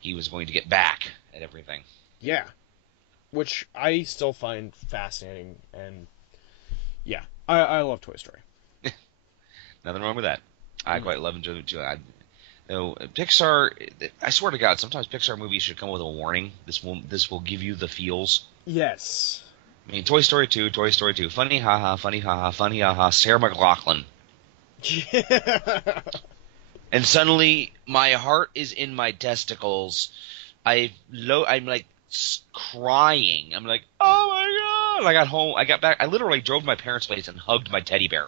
he was going to get back at everything. Yeah. Which I still find fascinating, and yeah, I love Toy Story. Nothing wrong with that. I quite love him too. Pixar, I swear to God, sometimes Pixar movies should come with a warning. This will give you the feels. Yes. I mean, Toy Story 2, funny haha, Sarah McLachlan. Yeah. And suddenly, my heart is in my testicles. I'm like crying. I'm like, oh my God! I got home. I got back. I literally drove to my parents' place and hugged my teddy bear.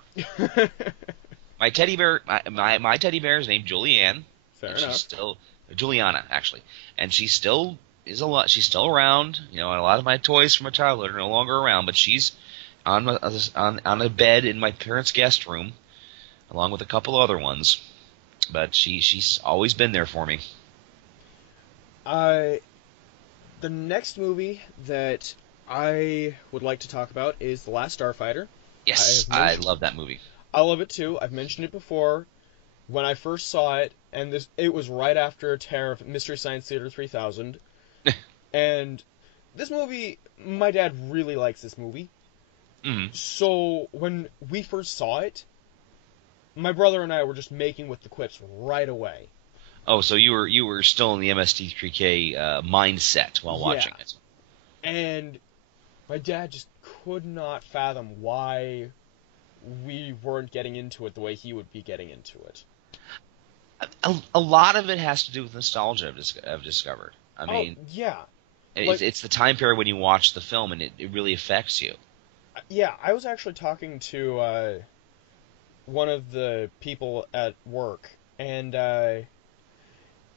My teddy bear. My teddy bear is named Julianne. Fair enough. She's still Juliana, actually, and she still is a lot. She's still around. You know, a lot of my toys from my childhood are no longer around, but she's on a bed in my parents' guest room, along with a couple other ones. But she's always been there for me. The next movie that I would like to talk about is The Last Starfighter. Yes, I love that movie. I love it too. I've mentioned it before. When I first saw it, and it was right after Terror of Mystery Science Theater 3000. And this movie, my dad really likes this movie. Mm-hmm. So when we first saw it, my brother and I were just making with the quips right away. Oh, so you were still in the MST3K mindset while watching it. And my dad just could not fathom why we weren't getting into it the way he would be getting into it. A lot of it has to do with nostalgia, I've discovered. I mean, yeah. It's the time period when you watch the film, and it really affects you. Yeah, I was actually talking to one of the people at work, and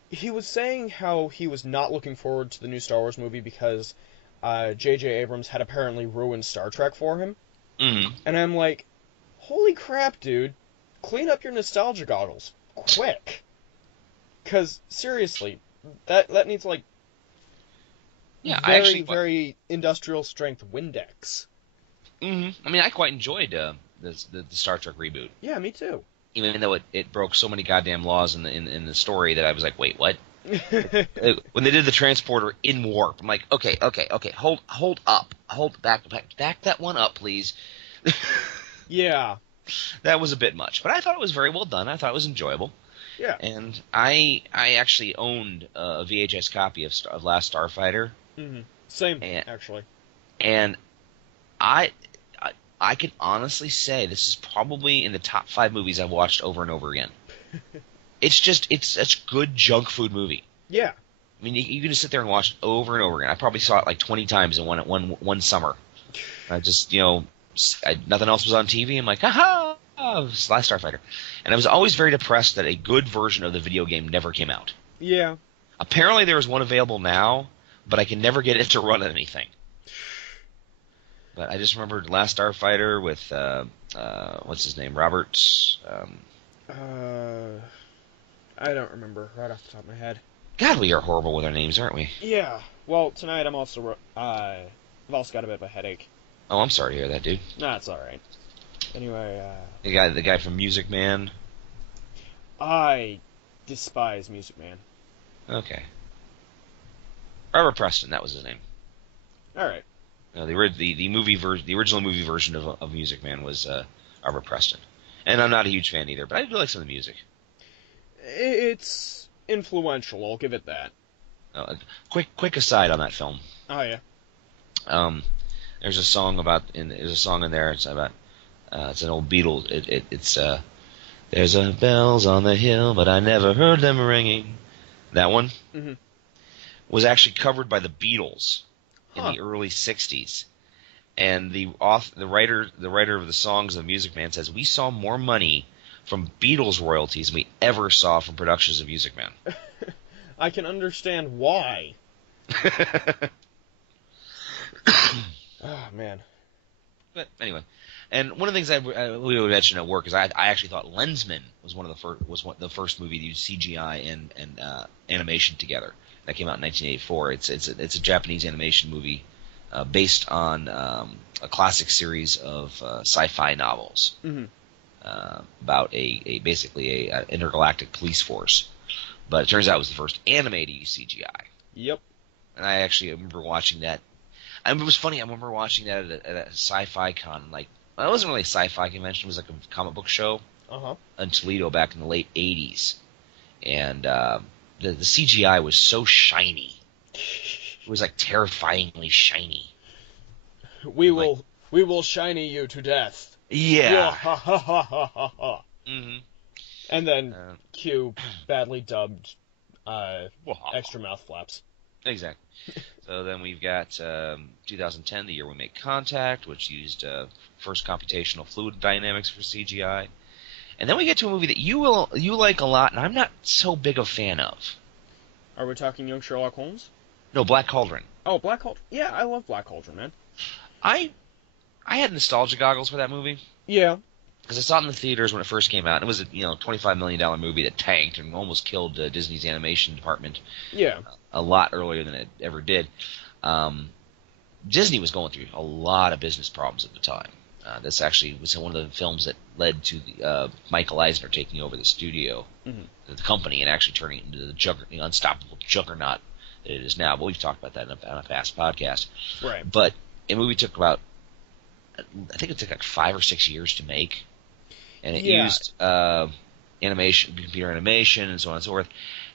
he was saying how he was not looking forward to the new Star Wars movie because J.J. Abrams had apparently ruined Star Trek for him. Mm. And I'm like, holy crap, dude. Clean up your nostalgia goggles. Quick. Because, seriously, that needs, like, Yeah, very industrial strength Windex. I mean, I quite enjoyed the Star Trek reboot. Yeah, me too. Even though it broke so many goddamn laws in the story that I was like, wait, what? When they did the transporter in warp, I'm like, okay, hold up, back that one up, please. Yeah. That was a bit much, but I thought it was very well done. I thought it was enjoyable. Yeah. And I actually owned a VHS copy of Last Starfighter. Mm-hmm. Same, actually. And I can honestly say this is probably in the top 5 movies I've watched over and over again. It's such good junk food movie. Yeah. I mean, you can just sit there and watch it over and over again. I probably saw it like 20 times in one summer. I just, nothing else was on TV. I'm like, haha, it's Last Starfighter. And I was always very depressed that a good version of the video game never came out. Yeah. Apparently there is one available now, but I can never get it to run anything. But I just remembered Last Starfighter with, what's his name, Robert? I don't remember right off the top of my head. God, we are horrible with our names, aren't we? Yeah. Well, tonight I've also got a bit of a headache. Oh, I'm sorry to hear that, dude. Nah, it's alright. Anyway, The guy from Music Man? I despise Music Man. Okay. Robert Preston, that was his name. Alright. The original movie version of Music Man was Robert Preston. And I'm not a huge fan either, but I do like some of the music. It's influential, I'll give it that. Quick aside on that film. Oh, yeah. There's a song in there. It's about it's an old Beatles. It's there's a bells on the hill, but I never heard them ringing. That one was actually covered by the Beatles in the early '60s, and the writer of the songs of Music Man says we saw more money from Beatles royalties than we ever saw from productions of Music Man. I can understand why. Oh, man. But anyway, and one of the things we would mention at work is I actually thought Lensman was the first movie to use CGI and animation together. That came out in 1984. It's a Japanese animation movie based on a classic series of sci-fi novels about basically a intergalactic police force. But it turns out it was the first anime to use CGI. Yep. And I actually remember watching that. And it was funny. I remember watching that at a sci-fi con. Like, well, it wasn't really a sci-fi convention. It was like a comic book show in Toledo back in the late 80s. And the CGI was so shiny. It was like terrifyingly shiny. We will shiny you to death. Yeah. Ha ha ha ha ha ha. Mm-hmm. And then cue badly dubbed extra mouth flaps. Exactly. So then we've got 2010, the year we make contact, which used first computational fluid dynamics for CGI. And then we get to a movie that you like a lot, and I'm not so big a fan of. Are we talking Young Sherlock Holmes? No, Black Cauldron. Oh, Black Cauldron. Yeah, I love Black Cauldron, man. I had nostalgia goggles for that movie. Yeah. Because I saw it in the theaters when it first came out. It was a $25 million movie that tanked and almost killed Disney's animation department. Yeah. A lot earlier than it ever did. Disney was going through a lot of business problems at the time. This actually was one of the films that led to Michael Eisner taking over the studio, the company, and actually turning it into the unstoppable juggernaut that it is now. But we've talked about that on a past podcast. Right. But the movie took I think it took like 5 or 6 years to make. And it used animation, computer animation, and so on and so forth.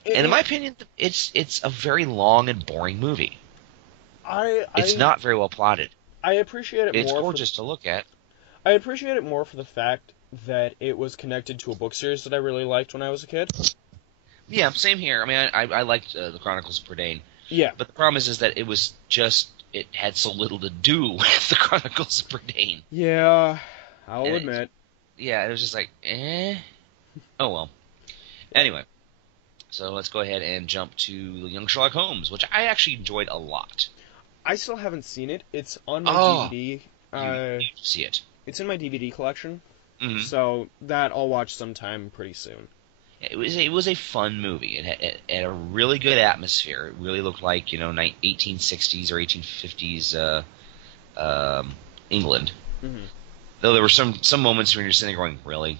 And in my opinion, it's a very long and boring movie. It's not very well plotted. I appreciate it more. It's gorgeous to look at. I appreciate it more for the fact that it was connected to a book series that I really liked when I was a kid. Yeah, same here. I mean, I liked the Chronicles of Prydain. Yeah. But the problem is that it had so little to do with the Chronicles of Prydain. Yeah, I'll admit. yeah, it was just like, eh. Oh well. Anyway, so let's go ahead and jump to Young Sherlock Holmes, which I actually enjoyed a lot. I still haven't seen it. It's on my Oh, DVD. you need to see it. It's in my DVD collection, Hmm. so that I'll watch sometime pretty soon. It was a fun movie. It had a really good atmosphere. It really looked like 1860s or 1850s England. Hmm. Though there were some moments when you're sitting there going, really?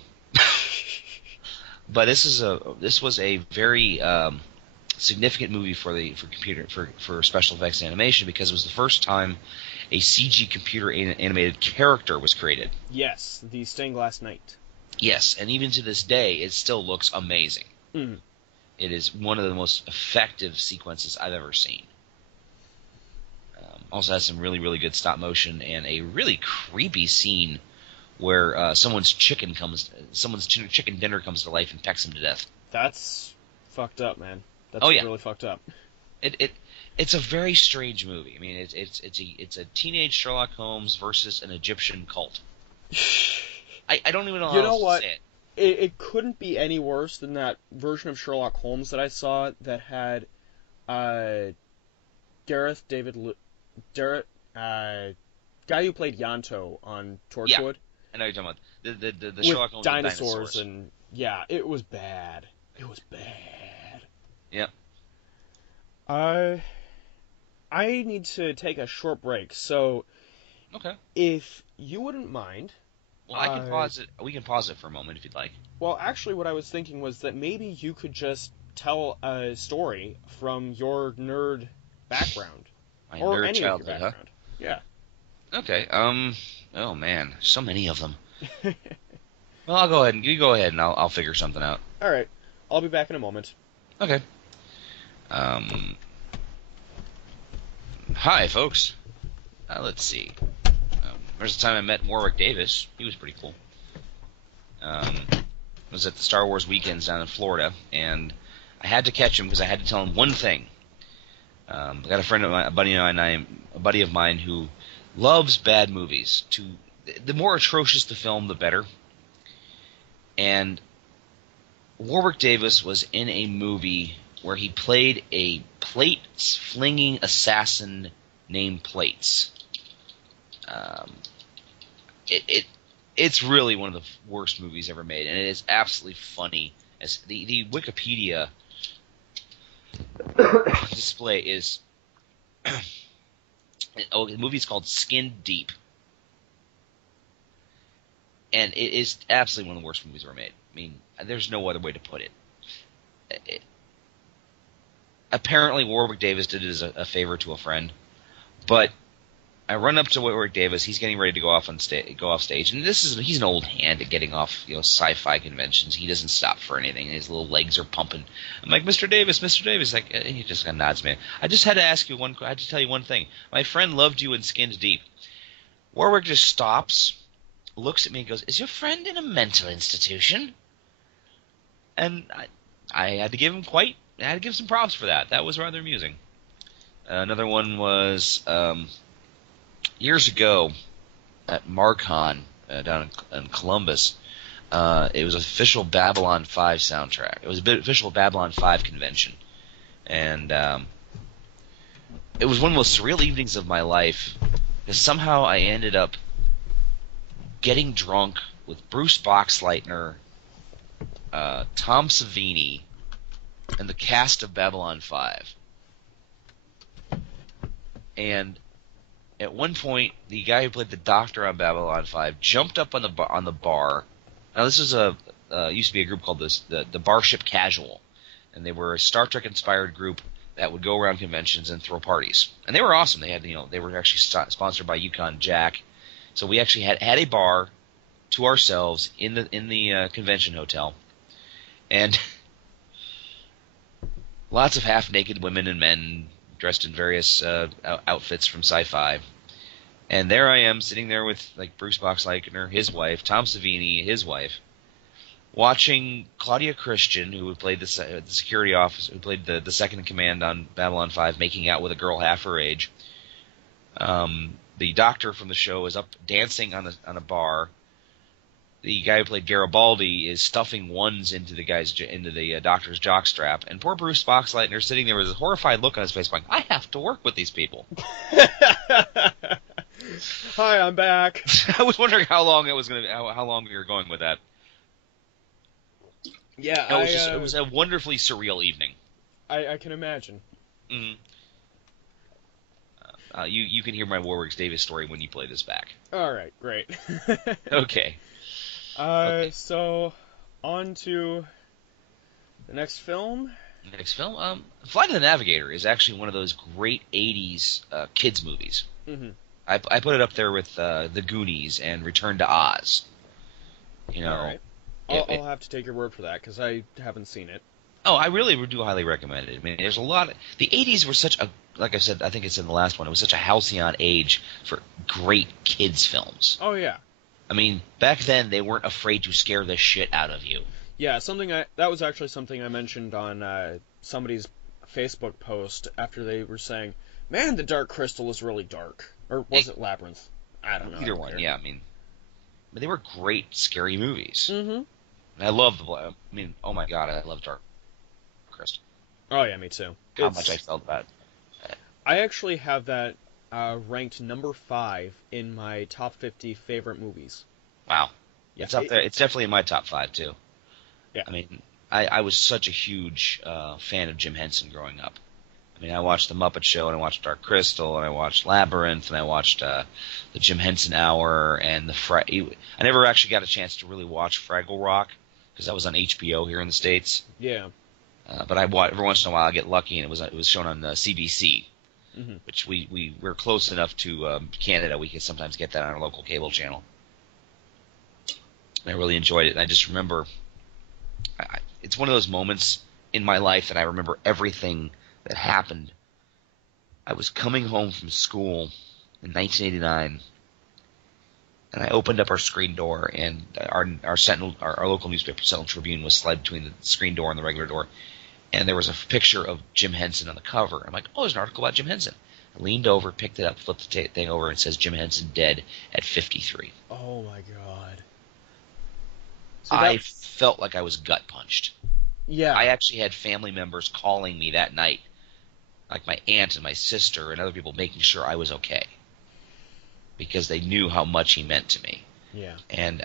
But this was a very significant movie for special effects and animation because it was the first time a CG computer animated character was created. Yes, the Stained Glass Knight. Yes, and even to this day, it still looks amazing. Mm. It is one of the most effective sequences I've ever seen. Also has some really, really good stop motion and a really creepy scene where someone's chicken dinner comes to life and pecks him to death. That's fucked up, man. That's Oh yeah, really fucked up. it's a very strange movie. I mean, it's a teenage Sherlock Holmes versus an Egyptian cult. I don't even know how You know else what? to say it. It couldn't be any worse than that version of Sherlock Holmes that I saw that had Gareth David Garrett guy who played Yanto on Yeah, Torchwood I know you're talking about the with Sherlock Holmes with dinosaurs and yeah, it was bad. It was bad. Yep. I need to take a short break, so Okay. if you wouldn't mind, Well, I can pause it. We can pause it for a moment if you'd like. well, actually, what I was thinking was that maybe you could just tell a story from your nerd background, My or nerd any of your childhood, huh? background. Yeah. Okay. Oh man, so many of them. Well, I'll go ahead and you go ahead and I'll figure something out. All right. I'll be back in a moment. Okay. Hi, folks. Let's see. There's the time I met Warwick Davis. He was pretty cool. I was at the Star Wars weekends down in Florida, and I had to catch him because I had to tell him one thing. I got a friend of mine, a buddy of mine who loves bad movies. The more atrocious the film, the better. And Warwick Davis was in a movie where he played a plate-flinging assassin named Plates. It's really one of the worst movies ever made, and it is absolutely funny. As the Wikipedia display is, the movie's called Skin Deep, and it is absolutely one of the worst movies ever made. I mean, there's no other way to put it. Apparently, Warwick Davis did it as a favor to a friend, but I run up to Warwick Davis. He's getting ready to go off stage, and he's an old hand at getting off sci-fi conventions. He doesn't stop for anything. His little legs are pumping. I'm like, Mr. Davis. Like, he just kind of nods, man. I just had to ask you I had to tell you one thing. My friend loved you in Skinned Deep. Warwick just stops, looks at me, and goes, "Is your friend in a mental institution?" And I had to give some props for that. That was rather amusing. Another one was years ago at MarCon down in Columbus. It was an official Babylon 5 soundtrack. It was an official Babylon 5 convention. And it was one of the most surreal evenings of my life because somehow I ended up getting drunk with Bruce Boxleitner, Tom Savini, and the cast of Babylon 5. And at one point, the guy who played the Doctor on Babylon 5 jumped up on the bar. Now, this is used to be a group called the Barship Casual, and they were a Star Trek inspired group that would go around conventions and throw parties, and they were awesome. They were actually sponsored by Yukon Jack, so we actually had a bar to ourselves in the convention hotel, and lots of half naked women and men dressed in various outfits from sci-fi. And there I am, sitting there with Bruce Boxleitner, his wife, Tom Savini, his wife, watching Claudia Christian, who played the security officer, who played the second in command on Babylon 5, making out with a girl half her age. The Doctor from the show is up dancing on a bar. the guy who played Garibaldi is stuffing ones into the doctor's jockstrap, and poor Bruce Boxleitner sitting there with a horrified look on his face, going, "I have to work with these people." Hi, I'm back. I was wondering how long how long we were going with that. Yeah, It was a wonderfully surreal evening. I can imagine. Mm-hmm. You can hear my Warwick Davis story when you play this back. All right, great. Okay. So on to the next film. Next film, Flight of the Navigator is actually one of those great '80s kids movies. Mm-hmm. I put it up there with The Goonies and Return to Oz. You know, all right. I'll have to take your word for that because I haven't seen it. Oh, I really do highly recommend it. I mean, there's a lot of... The 80s were such a... Like I said, I think it's in the last one, it was such a halcyon age for great kids' films. Oh, yeah. I mean, back then, they weren't afraid to scare the shit out of you. Yeah, that was actually something I mentioned on somebody's Facebook post after they were saying, man, the Dark Crystal is really dark. Or was it Labyrinth? I don't know. Either one, yeah. I mean, but they were great, scary movies. Mm-hmm. And I love oh my god, I love Dark Crystal. Oh, yeah, me too. How much I felt about it. I actually have that ranked number 5 in my top 50 favorite movies. Wow. Yeah, it's up there. It's definitely in my top 5, too. Yeah. I mean, I was such a huge fan of Jim Henson growing up. I mean, I watched The Muppet Show, and I watched Dark Crystal, and I watched Labyrinth, and I watched the Jim Henson Hour, and I never actually got a chance to really watch Fraggle Rock, because that was on HBO here in the States. Yeah. But every once in a while I get lucky, and it was shown on CBC, mm-hmm. which we're close enough to Canada, we can sometimes get that on our local cable channel. And I really enjoyed it, and I just remember, it's one of those moments in my life that I remember everything that happened. I was coming home from school in 1989, and I opened up our screen door, and our local newspaper, Sentinel Tribune, was slid between the screen door and the regular door, and there was a picture of Jim Henson on the cover. I'm like, oh, there's an article about Jim Henson. I leaned over, picked it up, flipped the thing over, and it says Jim Henson dead at 53. Oh my god. So I felt like I was gut punched. Yeah. I actually had family members calling me that night, like my aunt and my sister and other people, making sure I was okay, because they knew how much he meant to me. Yeah. And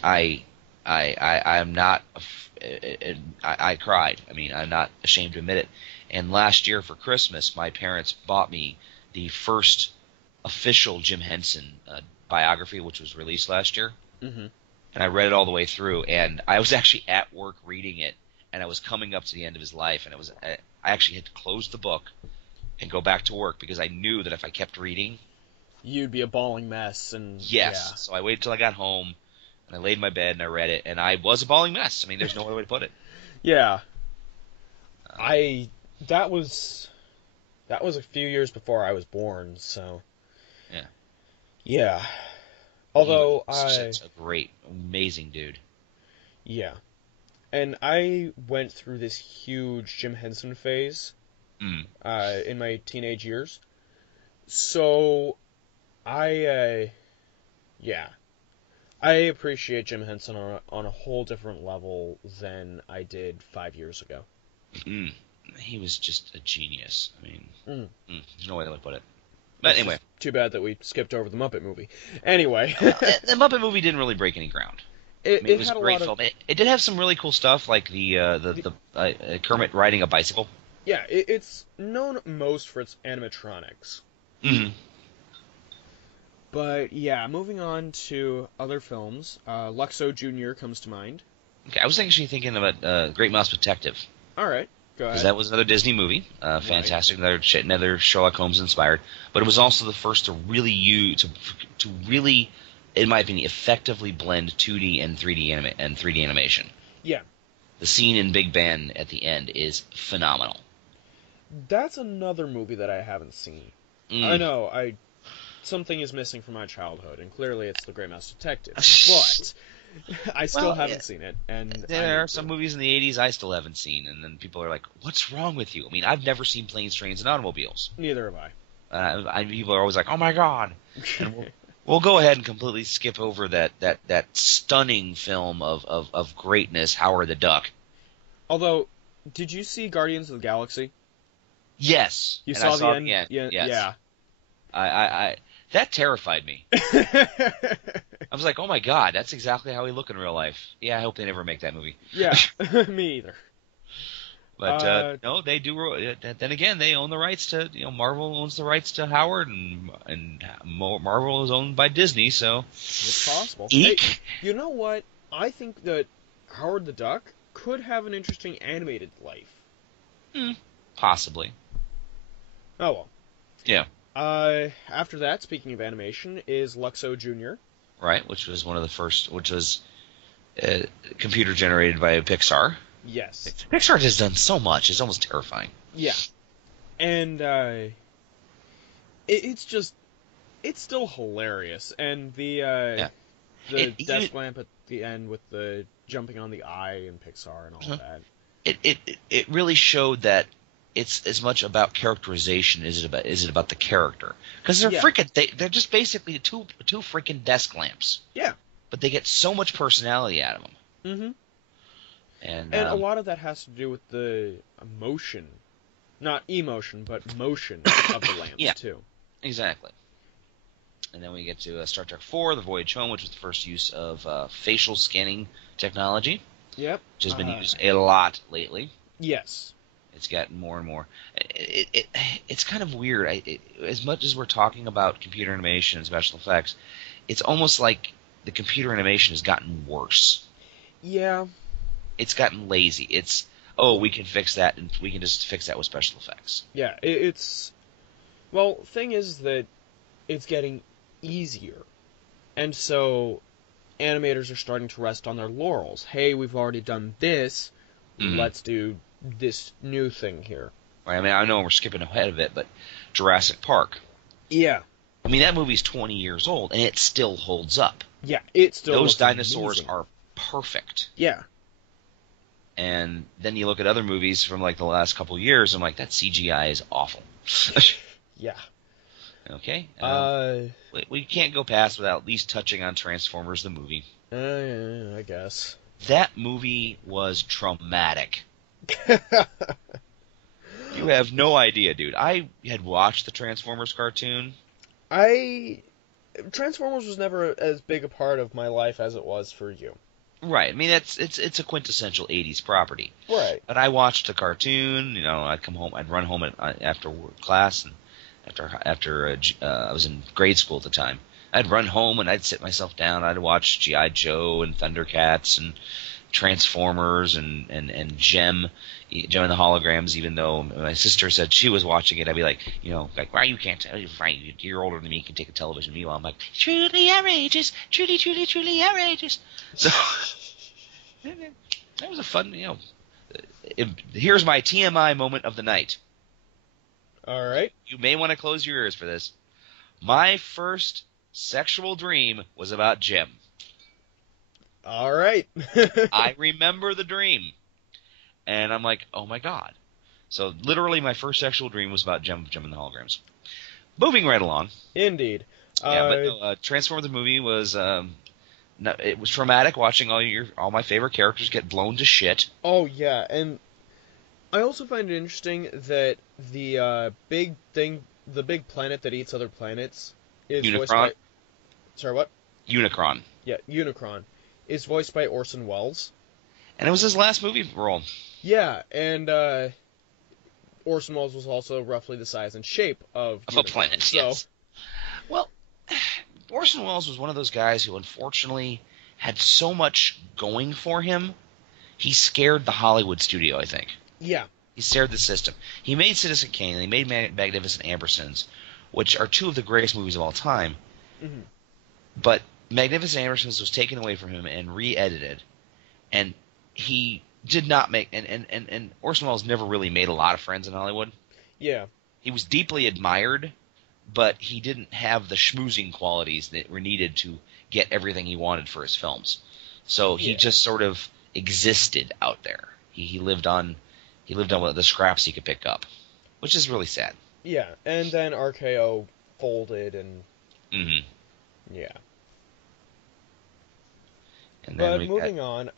I'm not. I cried. I mean, I'm not ashamed to admit it. And last year for Christmas, my parents bought me the first official Jim Henson biography, which was released last year. Mm-hmm. And I read it all the way through. And I was actually at work reading it, and I was coming up to the end of his life, and I actually had to close the book and go back to work, because I knew that if I kept reading, you'd be a bawling mess. And yes. Yeah. So I waited till I got home, and I laid in my bed and I read it, and I was a bawling mess. I mean, there's no other way to put it. Yeah. That was a few years before I was born, so Yeah. Yeah. Although such a great, amazing dude. Yeah. And I went through this huge Jim Henson phase in my teenage years. So I appreciate Jim Henson on a whole different level than I did 5 years ago. He was just a genius. I mean, there's no way to put it. But It's anyway. just too bad that we skipped over the Muppet movie. Anyway. The Muppet movie didn't really break any ground. It was a great film. It did have some really cool stuff, like the Kermit riding a bicycle. Yeah, it's known most for its animatronics. Mm-hmm. But yeah, moving on to other films, Luxo Jr. comes to mind. Okay, I was actually thinking about Great Mouse Detective. All right, go ahead. Because that was another Disney movie, fantastic, right. another Sherlock Holmes inspired. But it was also the first to really to really, in my opinion, effectively blend 2D and 3D animation. Yeah. The scene in Big Ben at the end is phenomenal. That's another movie that I haven't seen. I know, something is missing from my childhood, and clearly it's The Great Mouse Detective. But I still haven't seen it. And there are some movies in the 80s I still haven't seen, and then people are like, what's wrong with you? I mean, I've never seen Planes, Trains, and Automobiles. Neither have I. People are always like, oh my god. And We'll go ahead and completely skip over that stunning film of greatness, Howard the Duck. Although, did you see Guardians of the Galaxy? Yes, You and I saw the saw end? the end. Yeah. Yes, Yeah. I that terrified me. I was like, oh my god, that's exactly how we look in real life. Yeah, I hope they never make that movie. Yeah, me either. But no, they do. Then again, they own the rights to. Marvel owns the rights to Howard, and Marvel is owned by Disney. So It's possible. eek. Hey, you know what? I think that Howard the Duck could have an interesting animated life. Possibly. Oh well. Yeah. After that, speaking of animation, is Luxo Jr. Right, which was one of the first, which was computer generated by Pixar. Yes. Pixar has done so much; it's almost terrifying. Yeah. And it's still hilarious. And the desk lamp at the end with the jumping on the eye in Pixar and all that. It really showed that it's as much about characterization as it about the character, because they're just basically two freaking desk lamps. Yeah. But they get so much personality out of them. Mm-hmm. And a lot of that has to do with the motion, not emotion, but motion of the lamps too. Exactly. And then we get to Star Trek IV: The Voyage Home, which was the first use of facial scanning technology. Yep. Which has been used a lot lately. Yes. It's gotten more and more. It's kind of weird. As much as we're talking about computer animation and special effects, it's almost like the computer animation has gotten worse. Yeah. It's gotten lazy. It's, we can fix that, and we can just fix that with special effects. Yeah, thing is that it's getting easier. And so animators are starting to rest on their laurels. Hey, we've already done this. Let's do this new thing here. Right. I mean, I know we're skipping ahead of it, but Jurassic Park. Yeah. I mean, that movie's 20 years old, and it still holds up. Yeah, it still Those looks dinosaurs amazing. are perfect. Yeah. And then you look at other movies from like the last couple of years, and I'm like, that CGI is awful. Yeah. Okay. We can't go past without at least touching on Transformers the movie. I guess. That movie was traumatic. You have no idea, dude. I had watched the Transformers cartoon. Transformers was never as big a part of my life as it was for you. Right. I mean, it's a quintessential 80s property. Right. But I watched the cartoon. I'd come home. I'd run home after class, and after I was in grade school at the time. I'd run home and I'd sit myself down. I'd watch G.I. Joe and Thundercats and Transformers and Gem and the Holograms. Even though my sister said she was watching it, I'd be like, why you can't? You're older than me. You can take a television. Meanwhile, I'm like, truly outrageous, truly, truly, truly outrageous. So that was a fun. Here's my TMI moment of the night. All right. You may want to close your ears for this. My first sexual dream was about Jim. All right. I remember the dream. And I'm like, oh my god. So literally my first sexual dream was about Jim and the Holograms. Moving right along. Indeed. Yeah, but Transformers the movie was it was traumatic watching all my favorite characters get blown to shit. Oh yeah, and I also find it interesting that the big planet that eats other planets is voiced by... Sorry, what? Unicron. Yeah, Unicron is voiced by Orson Welles. And it was his last movie role. Yeah, and Orson Welles was also roughly the size and shape of a planet, so... yes. Well, Orson Welles was one of those guys who unfortunately had so much going for him, he scared the Hollywood studio, I think. Yeah. He scared the system. He made Citizen Kane, and he made Magnificent Ambersons, which are two of the greatest movies of all time. Mm-hmm. But Magnificent Ambersons was taken away from him and re-edited, and he did not make... And Orson Welles never really made a lot of friends in Hollywood. Yeah. He was deeply admired, but he didn't have the schmoozing qualities that were needed to get everything he wanted for his films. So he just sort of existed out there. He lived on the scraps he could pick up, which is really sad. Yeah, and then RKO folded and Yeah. And then But we got moving on,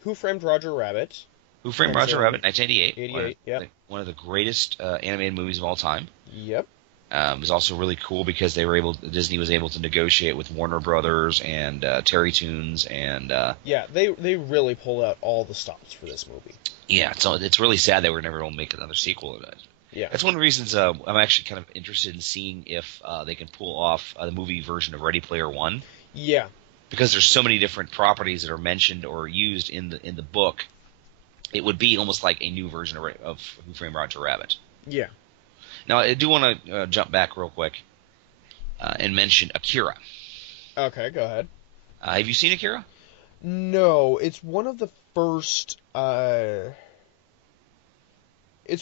Who Framed Roger Rabbit? Who Framed Comes Roger Rabbit, in 1988. 88. Yep. One of the greatest animated movies of all time. Yep. It was also really cool because Disney was able to negotiate with Warner Brothers and Terry Toons and Yeah, they really pulled out all the stops for this movie. yeah, so it's really sad they were never able to make another sequel of it. Yeah. That's one of the reasons I'm actually kind of interested in seeing if they can pull off the movie version of Ready Player One. Yeah. Because there's so many different properties that are mentioned or used in the book, it would be almost like a new version of Who Framed Roger Rabbit. Yeah. Now, I do want to jump back real quick and mention Akira. Okay, go ahead. Have you seen Akira? No, it's one of the first. It's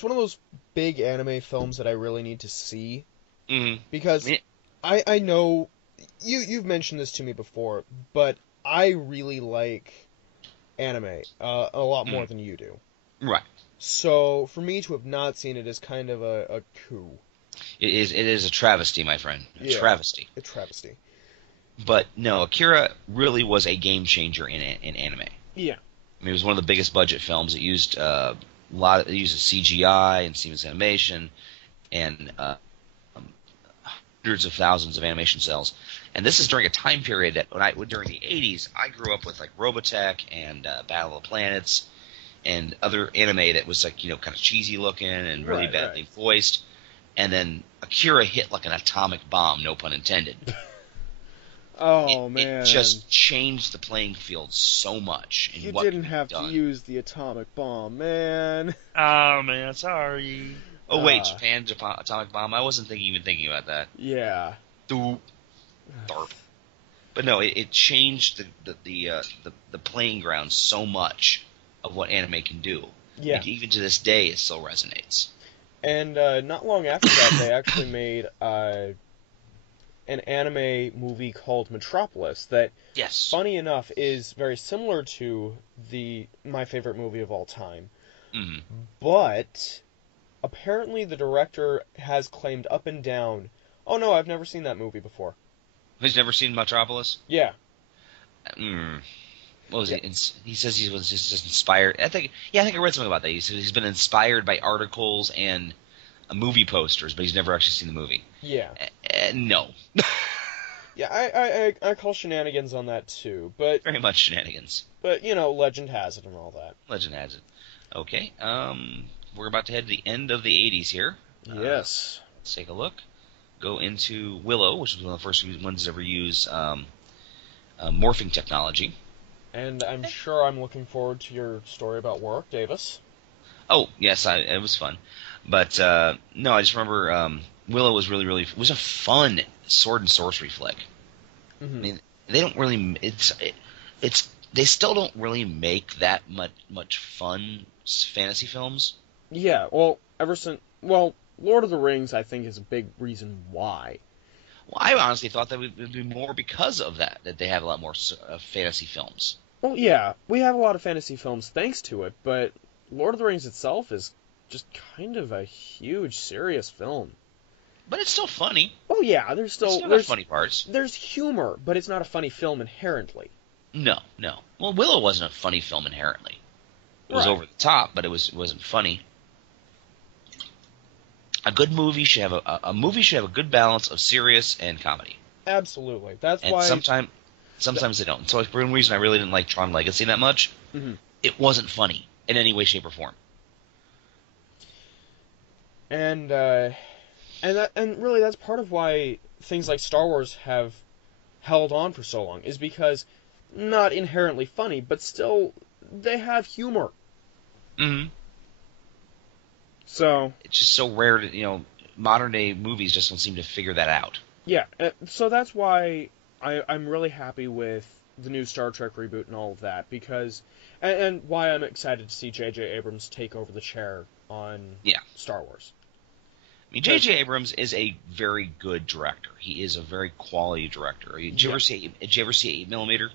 one of those big anime films that I really need to see Mm-hmm. because I know you've mentioned this to me before, but I really like anime a lot more than you do. Right. So for me to have not seen it is kind of a coup. It is a travesty, my friend. A travesty. A travesty. But no, Akira really was a game changer in anime. Yeah. I mean, it was one of the biggest budget films. It used it uses CGI and seamless animation and hundreds of thousands of animation cells. And this is during a time period that during the 80s, I grew up with like Robotech and Battle of the Planets and other anime that was like, kind of cheesy looking and really badly voiced. And then Akira hit like an atomic bomb, no pun intended. Man. It just changed the playing field so much. You didn't have to use the atomic bomb, man. Oh, man, sorry. Oh, wait, Japan's atomic bomb? I wasn't even thinking about that. Yeah. Doop. Tharp. But no, it changed the playing ground so much of what anime can do. Yeah. Like, even to this day, it still resonates. And not long after that, they actually made an anime movie called Metropolis that, yes, funny enough, is very similar to my favorite movie of all time. Mm-hmm. But apparently the director has claimed up and down, oh no, I've never seen that movie before. He's never seen Metropolis? Yeah. What was it? He says he was just inspired. I think I read something about that. He said he's been inspired by articles and movie posters, but he's never actually seen the movie. Yeah. No. Yeah, I call shenanigans on that too, but very much shenanigans. But legend has it and all that. Legend has it. Okay. We're about to head to the end of the 80s here. Yes. Let's take a look. Go into Willow, which was one of the first ones to ever use morphing technology. And I'm sure I'm looking forward to your story about Warwick Davis. Oh, yes, it was fun. But, no, I just remember Willow was really it was a fun sword and sorcery flick. Mm-hmm. I mean, they don't really, they still don't really make that much fun fantasy films. Yeah, well, Lord of the Rings, I think, is a big reason why. Well, I honestly thought that it would be more because of that they have a lot more fantasy films. Well, yeah, we have a lot of fantasy films thanks to it, but Lord of the Rings itself is just kind of a huge, serious film. But it's still funny. Oh, yeah, there's funny parts. There's humor, but it's not a funny film inherently. No. Well, Willow wasn't a funny film inherently. It was over the top, but it wasn't funny. A good movie should have a good balance of serious and comedy. Absolutely. That's and why sometimes they don't. So for one reason I really didn't like Tron Legacy that much. Mm-hmm. It wasn't funny in any way, shape, or form. And really that's part of why things like Star Wars have held on for so long, is because not inherently funny, but still they have humor. Mm-hmm. So it's just so rare to, modern day movies just don't seem to figure that out. Yeah, so that's why I'm really happy with the new Star Trek reboot and all of that, because and why I'm excited to see J.J. Abrams take over the chair on Star Wars. I mean, J.J. Abrams is a very good director. He is a very quality director. Did you ever see 8mm?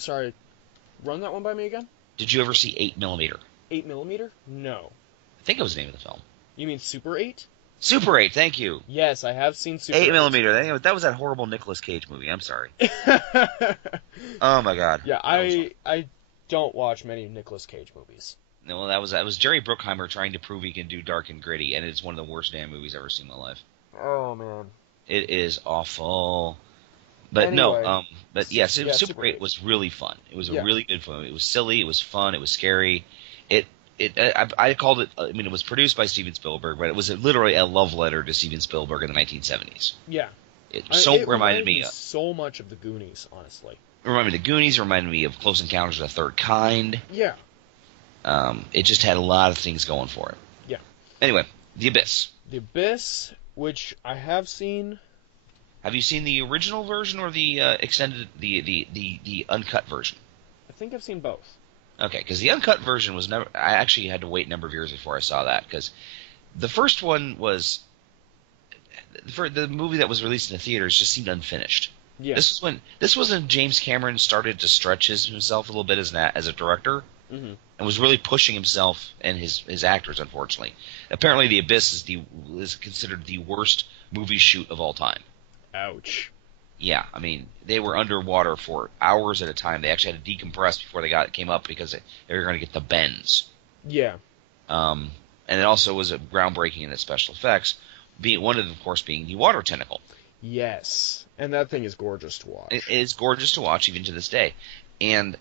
Sorry, run that one by me again? Did you ever see 8mm? 8mm? No. I think it was the name of the film. You mean Super 8? Super 8, thank you. Yes, I have seen Super 8 8. millimeter. That was that horrible Nicolas Cage movie. I'm sorry. Oh my god. Yeah, That was awful. I don't watch many Nicolas Cage movies. No, well, that was Jerry Bruckheimer trying to prove he can do dark and gritty, and it's one of the worst damn movies I've ever seen in my life. Oh man. It is awful. But Anyway, but yes, yeah, Super 8 was really fun. It was a Yeah. really good film. It was silly, it was fun, it was scary. I called it. I mean, it was produced by Steven Spielberg, but it was literally a love letter to Steven Spielberg in the 1970s. Yeah. It It reminded me. so much of the Goonies, honestly. It reminded me of the Goonies. It reminded me of Close Encounters of the Third Kind. Yeah. It just had a lot of things going for it. Yeah. Anyway, The Abyss. The Abyss, which I have seen. Have you seen the original version or the extended, the uncut version? I think I've seen both. Okay, because the uncut version was never. I actually had to wait a number of years before I saw that, because the first one was. For the movie that was released in the theaters just seemed unfinished. Yeah. This was when James Cameron started to stretch himself a little bit as a director, Mm-hmm. and was really pushing himself and his actors. Unfortunately, apparently, The Abyss is considered the worst movie shoot of all time. Ouch. Yeah, I mean, they were underwater for hours at a time. They actually had to decompress before came up because they were going to get the bends. Yeah. And it also was a groundbreaking in its special effects. One of them, of course, being the water tentacle. Yes. And that thing is gorgeous to watch. It is gorgeous to watch even to this day. And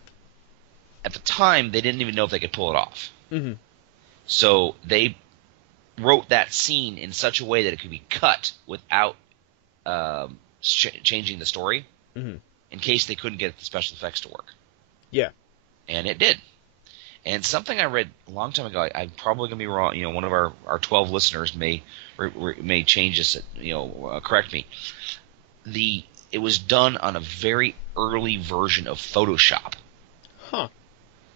at the time, they didn't even know if they could pull it off. Mm-hmm. So they wrote that scene in such a way that it could be cut without changing the story, Mm-hmm. in case they couldn't get the special effects to work. Yeah. And it did. And something I read a long time ago, I'm probably going to be wrong. One of our 12 listeners may change this, correct me. It was done on a very early version of Photoshop. Huh.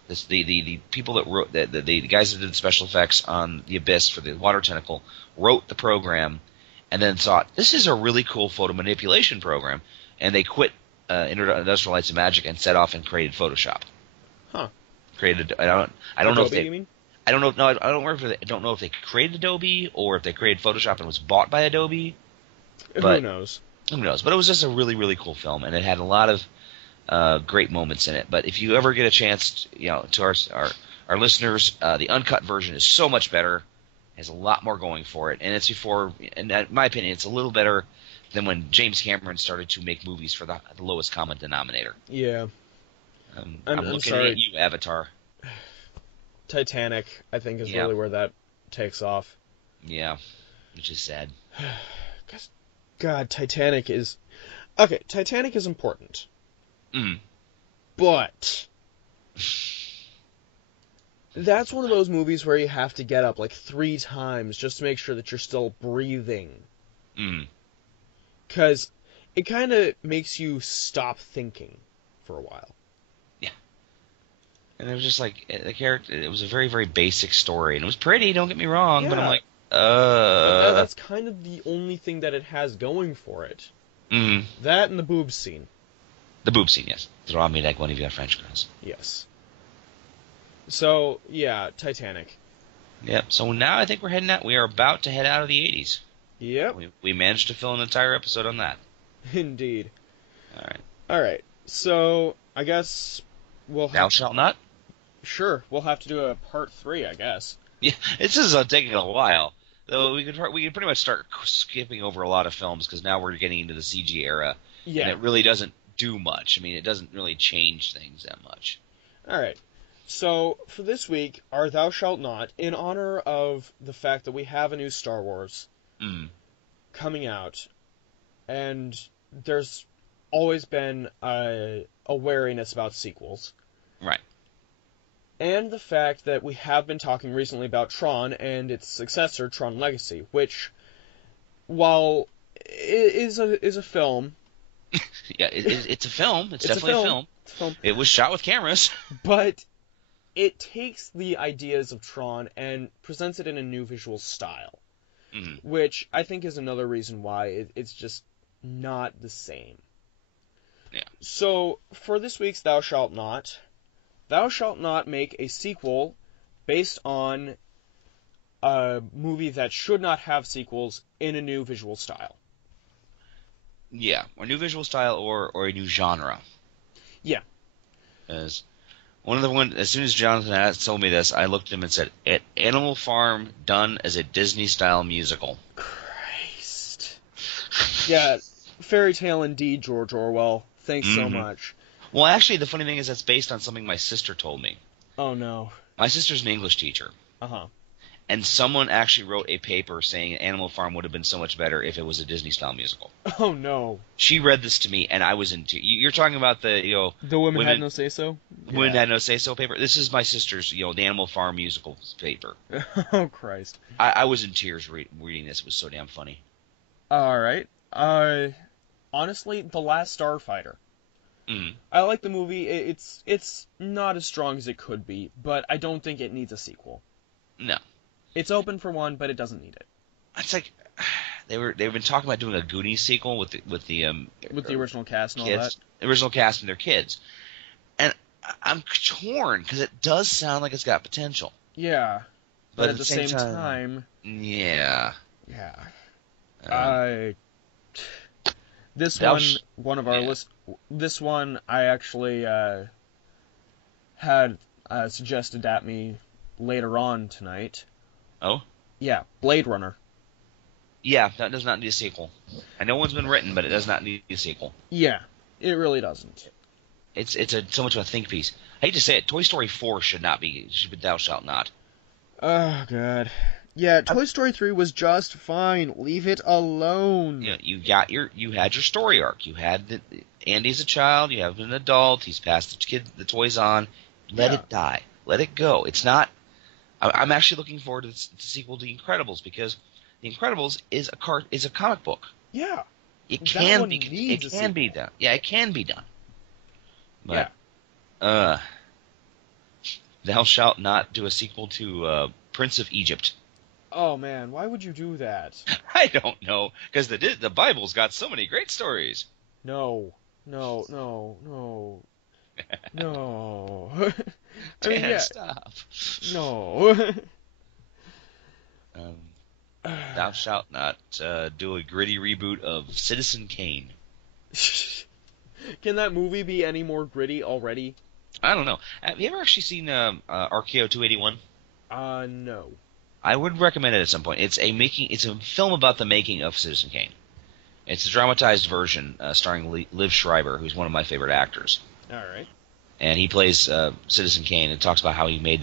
The people that wrote the guys that did the special effects on The Abyss for the water tentacle wrote the program, and then thought, this is a really cool photo manipulation program, and they quit Industrial Lights and Magic and set off and created Photoshop. Huh. Created. I don't know Adobe, if they. you mean? I don't know. No, I don't know if they created Adobe or if they created Photoshop and was bought by Adobe. But Who knows? Who knows? But it was just a really, really cool film, and it had a lot of great moments in it. But if you ever get a chance, to our listeners, the uncut version is so much better. Has a lot more going for it, and it's in my opinion, it's a little better than when James Cameron started to make movies for the lowest common denominator. Yeah. I'm looking sorry. at you, Avatar. Titanic, I think, is really where that takes off. Yeah, which is sad. God, Titanic is... Okay, Titanic is important. Mm. But... That's one of those movies where you have to get up like 3 times just to make sure that you're still breathing. Mm. Because it kind of makes you stop thinking for a while. Yeah. And it was just like, the character, it was a very, very basic story. And it was pretty, don't get me wrong, but I'm like, That's kind of the only thing that it has going for it. Mm. That and the boob scene. The boob scene, yes. Draw me like one of your French girls. Yes. So, yeah, Titanic. Yep, so now I think we are about to head out of the 80s. Yep. We managed to fill an entire episode on that. Indeed. Alright. So, I guess we'll have... Thou shalt not? Sure, we'll have to do a part 3, I guess. Yeah, this is taking a while. Though we could pretty much start skipping over a lot of films, because now we're getting into the CG era. Yeah. And it really doesn't do much. I mean, it doesn't really change things that much. Alright. So, for this week, our Thou Shalt Not, in honor of the fact that we have a new Star Wars coming out, and there's always been a wariness about sequels. Right. And the fact that we have been talking recently about Tron and its successor, Tron Legacy, which, while is a film... Yeah, it's a film. It's definitely a film. It's a film. It was shot with cameras. But... it takes the ideas of Tron and presents it in a new visual style, which I think is another reason why it's just not the same. Yeah. So, for this week's Thou Shalt Not make a sequel based on a movie that should not have sequels in a new visual style. Yeah, or new visual style or a new genre. Yeah. As as soon as Jonathan told me this, I looked at him and said, Animal Farm done as a Disney-style musical. Christ. Yeah, fairy tale indeed, George Orwell. Thanks so much. Well, actually, the funny thing is that's based on something my sister told me. Oh, no. My sister's an English teacher. Uh-huh. And someone actually wrote a paper saying Animal Farm would have been so much better if it was a Disney-style musical. Oh, no. She read this to me, and I was into. You're talking about the the women had no say so. Women had no say so paper. This is my sister's the Animal Farm musical paper. Oh Christ! I was in tears reading this. It was so damn funny. All right. Honestly, The Last Starfighter. Mm. I like the movie. It's not as strong as it could be, but I don't think it needs a sequel. No. It's open for one, but it doesn't need it. It's like they've been talking about doing a Goonies sequel with the original cast and kids, all that. The original cast and their kids, and I'm torn because it does sound like it's got potential. Yeah, but at the same time, yeah. This one I actually had suggested at me later on tonight. Oh? Yeah, Blade Runner. Yeah, that does not need a sequel. I know one's been written, but it does not need a sequel. Yeah, it really doesn't. It's so much of a think piece. I hate to say it, Toy Story 4 should be Thou Shalt Not. Oh, God. Yeah, Toy Story 3 was just fine. Leave it alone. Yeah, you had your story arc. You had Andy's a child, you have an adult, he's passed the toys on. Let it die. Let it go. It's not... I'm actually looking forward to the sequel to The Incredibles because The Incredibles is a comic book. Yeah. It can be done. Yeah, it can be done. But, Thou Shalt Not do a sequel to Prince of Egypt. Oh man, why would you do that? I don't know, because the Bible's got so many great stories. No. No. I mean, stop. No. Thou shalt not do a gritty reboot of Citizen Kane. Can that movie be any more gritty already? I don't know. Have you ever actually seen RKO 281? No. I would recommend it at some point. It's a film about the making of Citizen Kane. It's a dramatized version starring Liv Schreiber, who's one of my favorite actors. All right. And he plays Citizen Kane and talks about how he made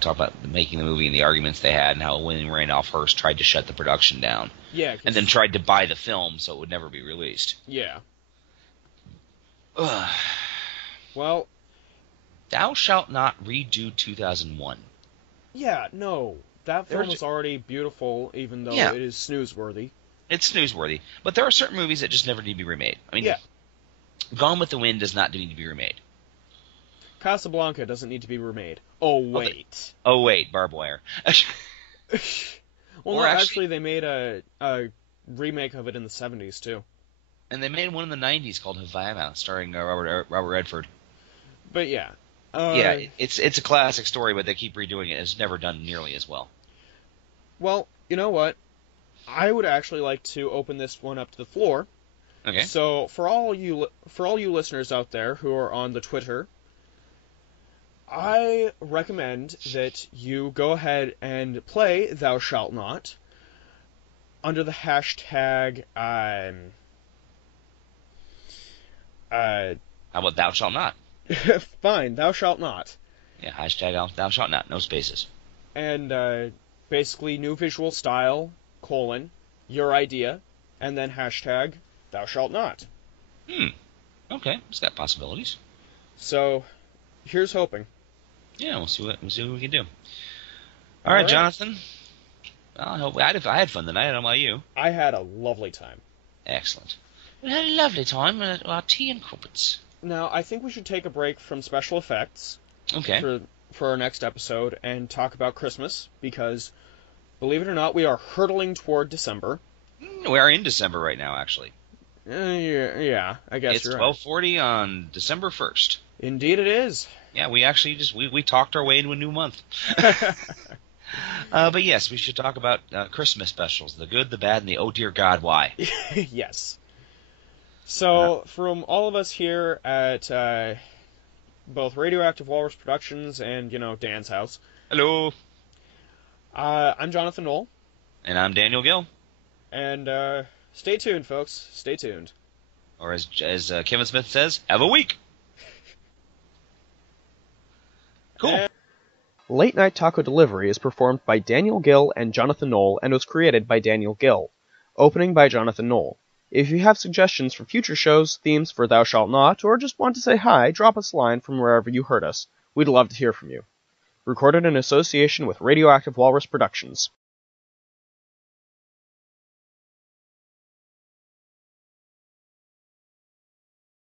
talk about making the movie and the arguments they had and how William Randolph Hearst tried to shut the production down. Yeah. And then tried to buy the film so it would never be released. Yeah. Ugh. Well. Thou Shalt Not redo 2001. Yeah, no. That film is already beautiful, even though it is snoozeworthy. It's snoozeworthy. But there are certain movies that just never need to be remade. I mean, Gone with the Wind does not need to be remade. Casablanca doesn't need to be remade. Oh, wait. Barbed Wire. Well, actually, they made a remake of it in the 70s, too. And they made one in the 90s called Havana, starring Robert Redford. But yeah. It's a classic story, but they keep redoing it. It's never done nearly as well. Well, you know what? I would actually like to open this one up to the floor. Okay. So, for all you listeners out there who are on the Twitter, I recommend that you go ahead and play Thou Shalt Not under the hashtag How about Thou Shalt Not? Fine, Thou Shalt Not. Yeah, hashtag Thou Shalt Not, no spaces. And basically new visual style, your idea, and then hashtag Thou Shalt Not. Okay, it's got possibilities. So, here's hoping. Yeah, we'll see what we can do. All right, Jonathan. Well, I had fun tonight. I don't know about you. I had a lovely time. Excellent. We had a lovely time at our tea and crumpets. Now, I think we should take a break from special effects. Okay. For our next episode and talk about Christmas, because, believe it or not, we are hurtling toward December. We are in December right now, actually. Yeah, I guess it's you're 12:40 on December 1st. Indeed it is. Yeah, we actually we talked our way into a new month. But yes, we should talk about Christmas specials, the good, the bad, and the oh dear God, why. Yes. So, from all of us here at both Radioactive Walrus Productions and, Dan's house, Hello. I'm Jonathan Knoll, And I'm Daniel Gill. and stay tuned, folks. Stay tuned. Or as Kevin Smith says, have a week. Cool. Late Night Taco Delivery is performed by Daniel Gill and Jonathan Knoll and was created by Daniel Gill. Opening by Jonathan Knoll. If you have suggestions for future shows, themes for Thou Shalt Not, or just want to say hi, drop us a line from wherever you heard us. We'd love to hear from you. Recorded in association with Radioactive Walrus Productions.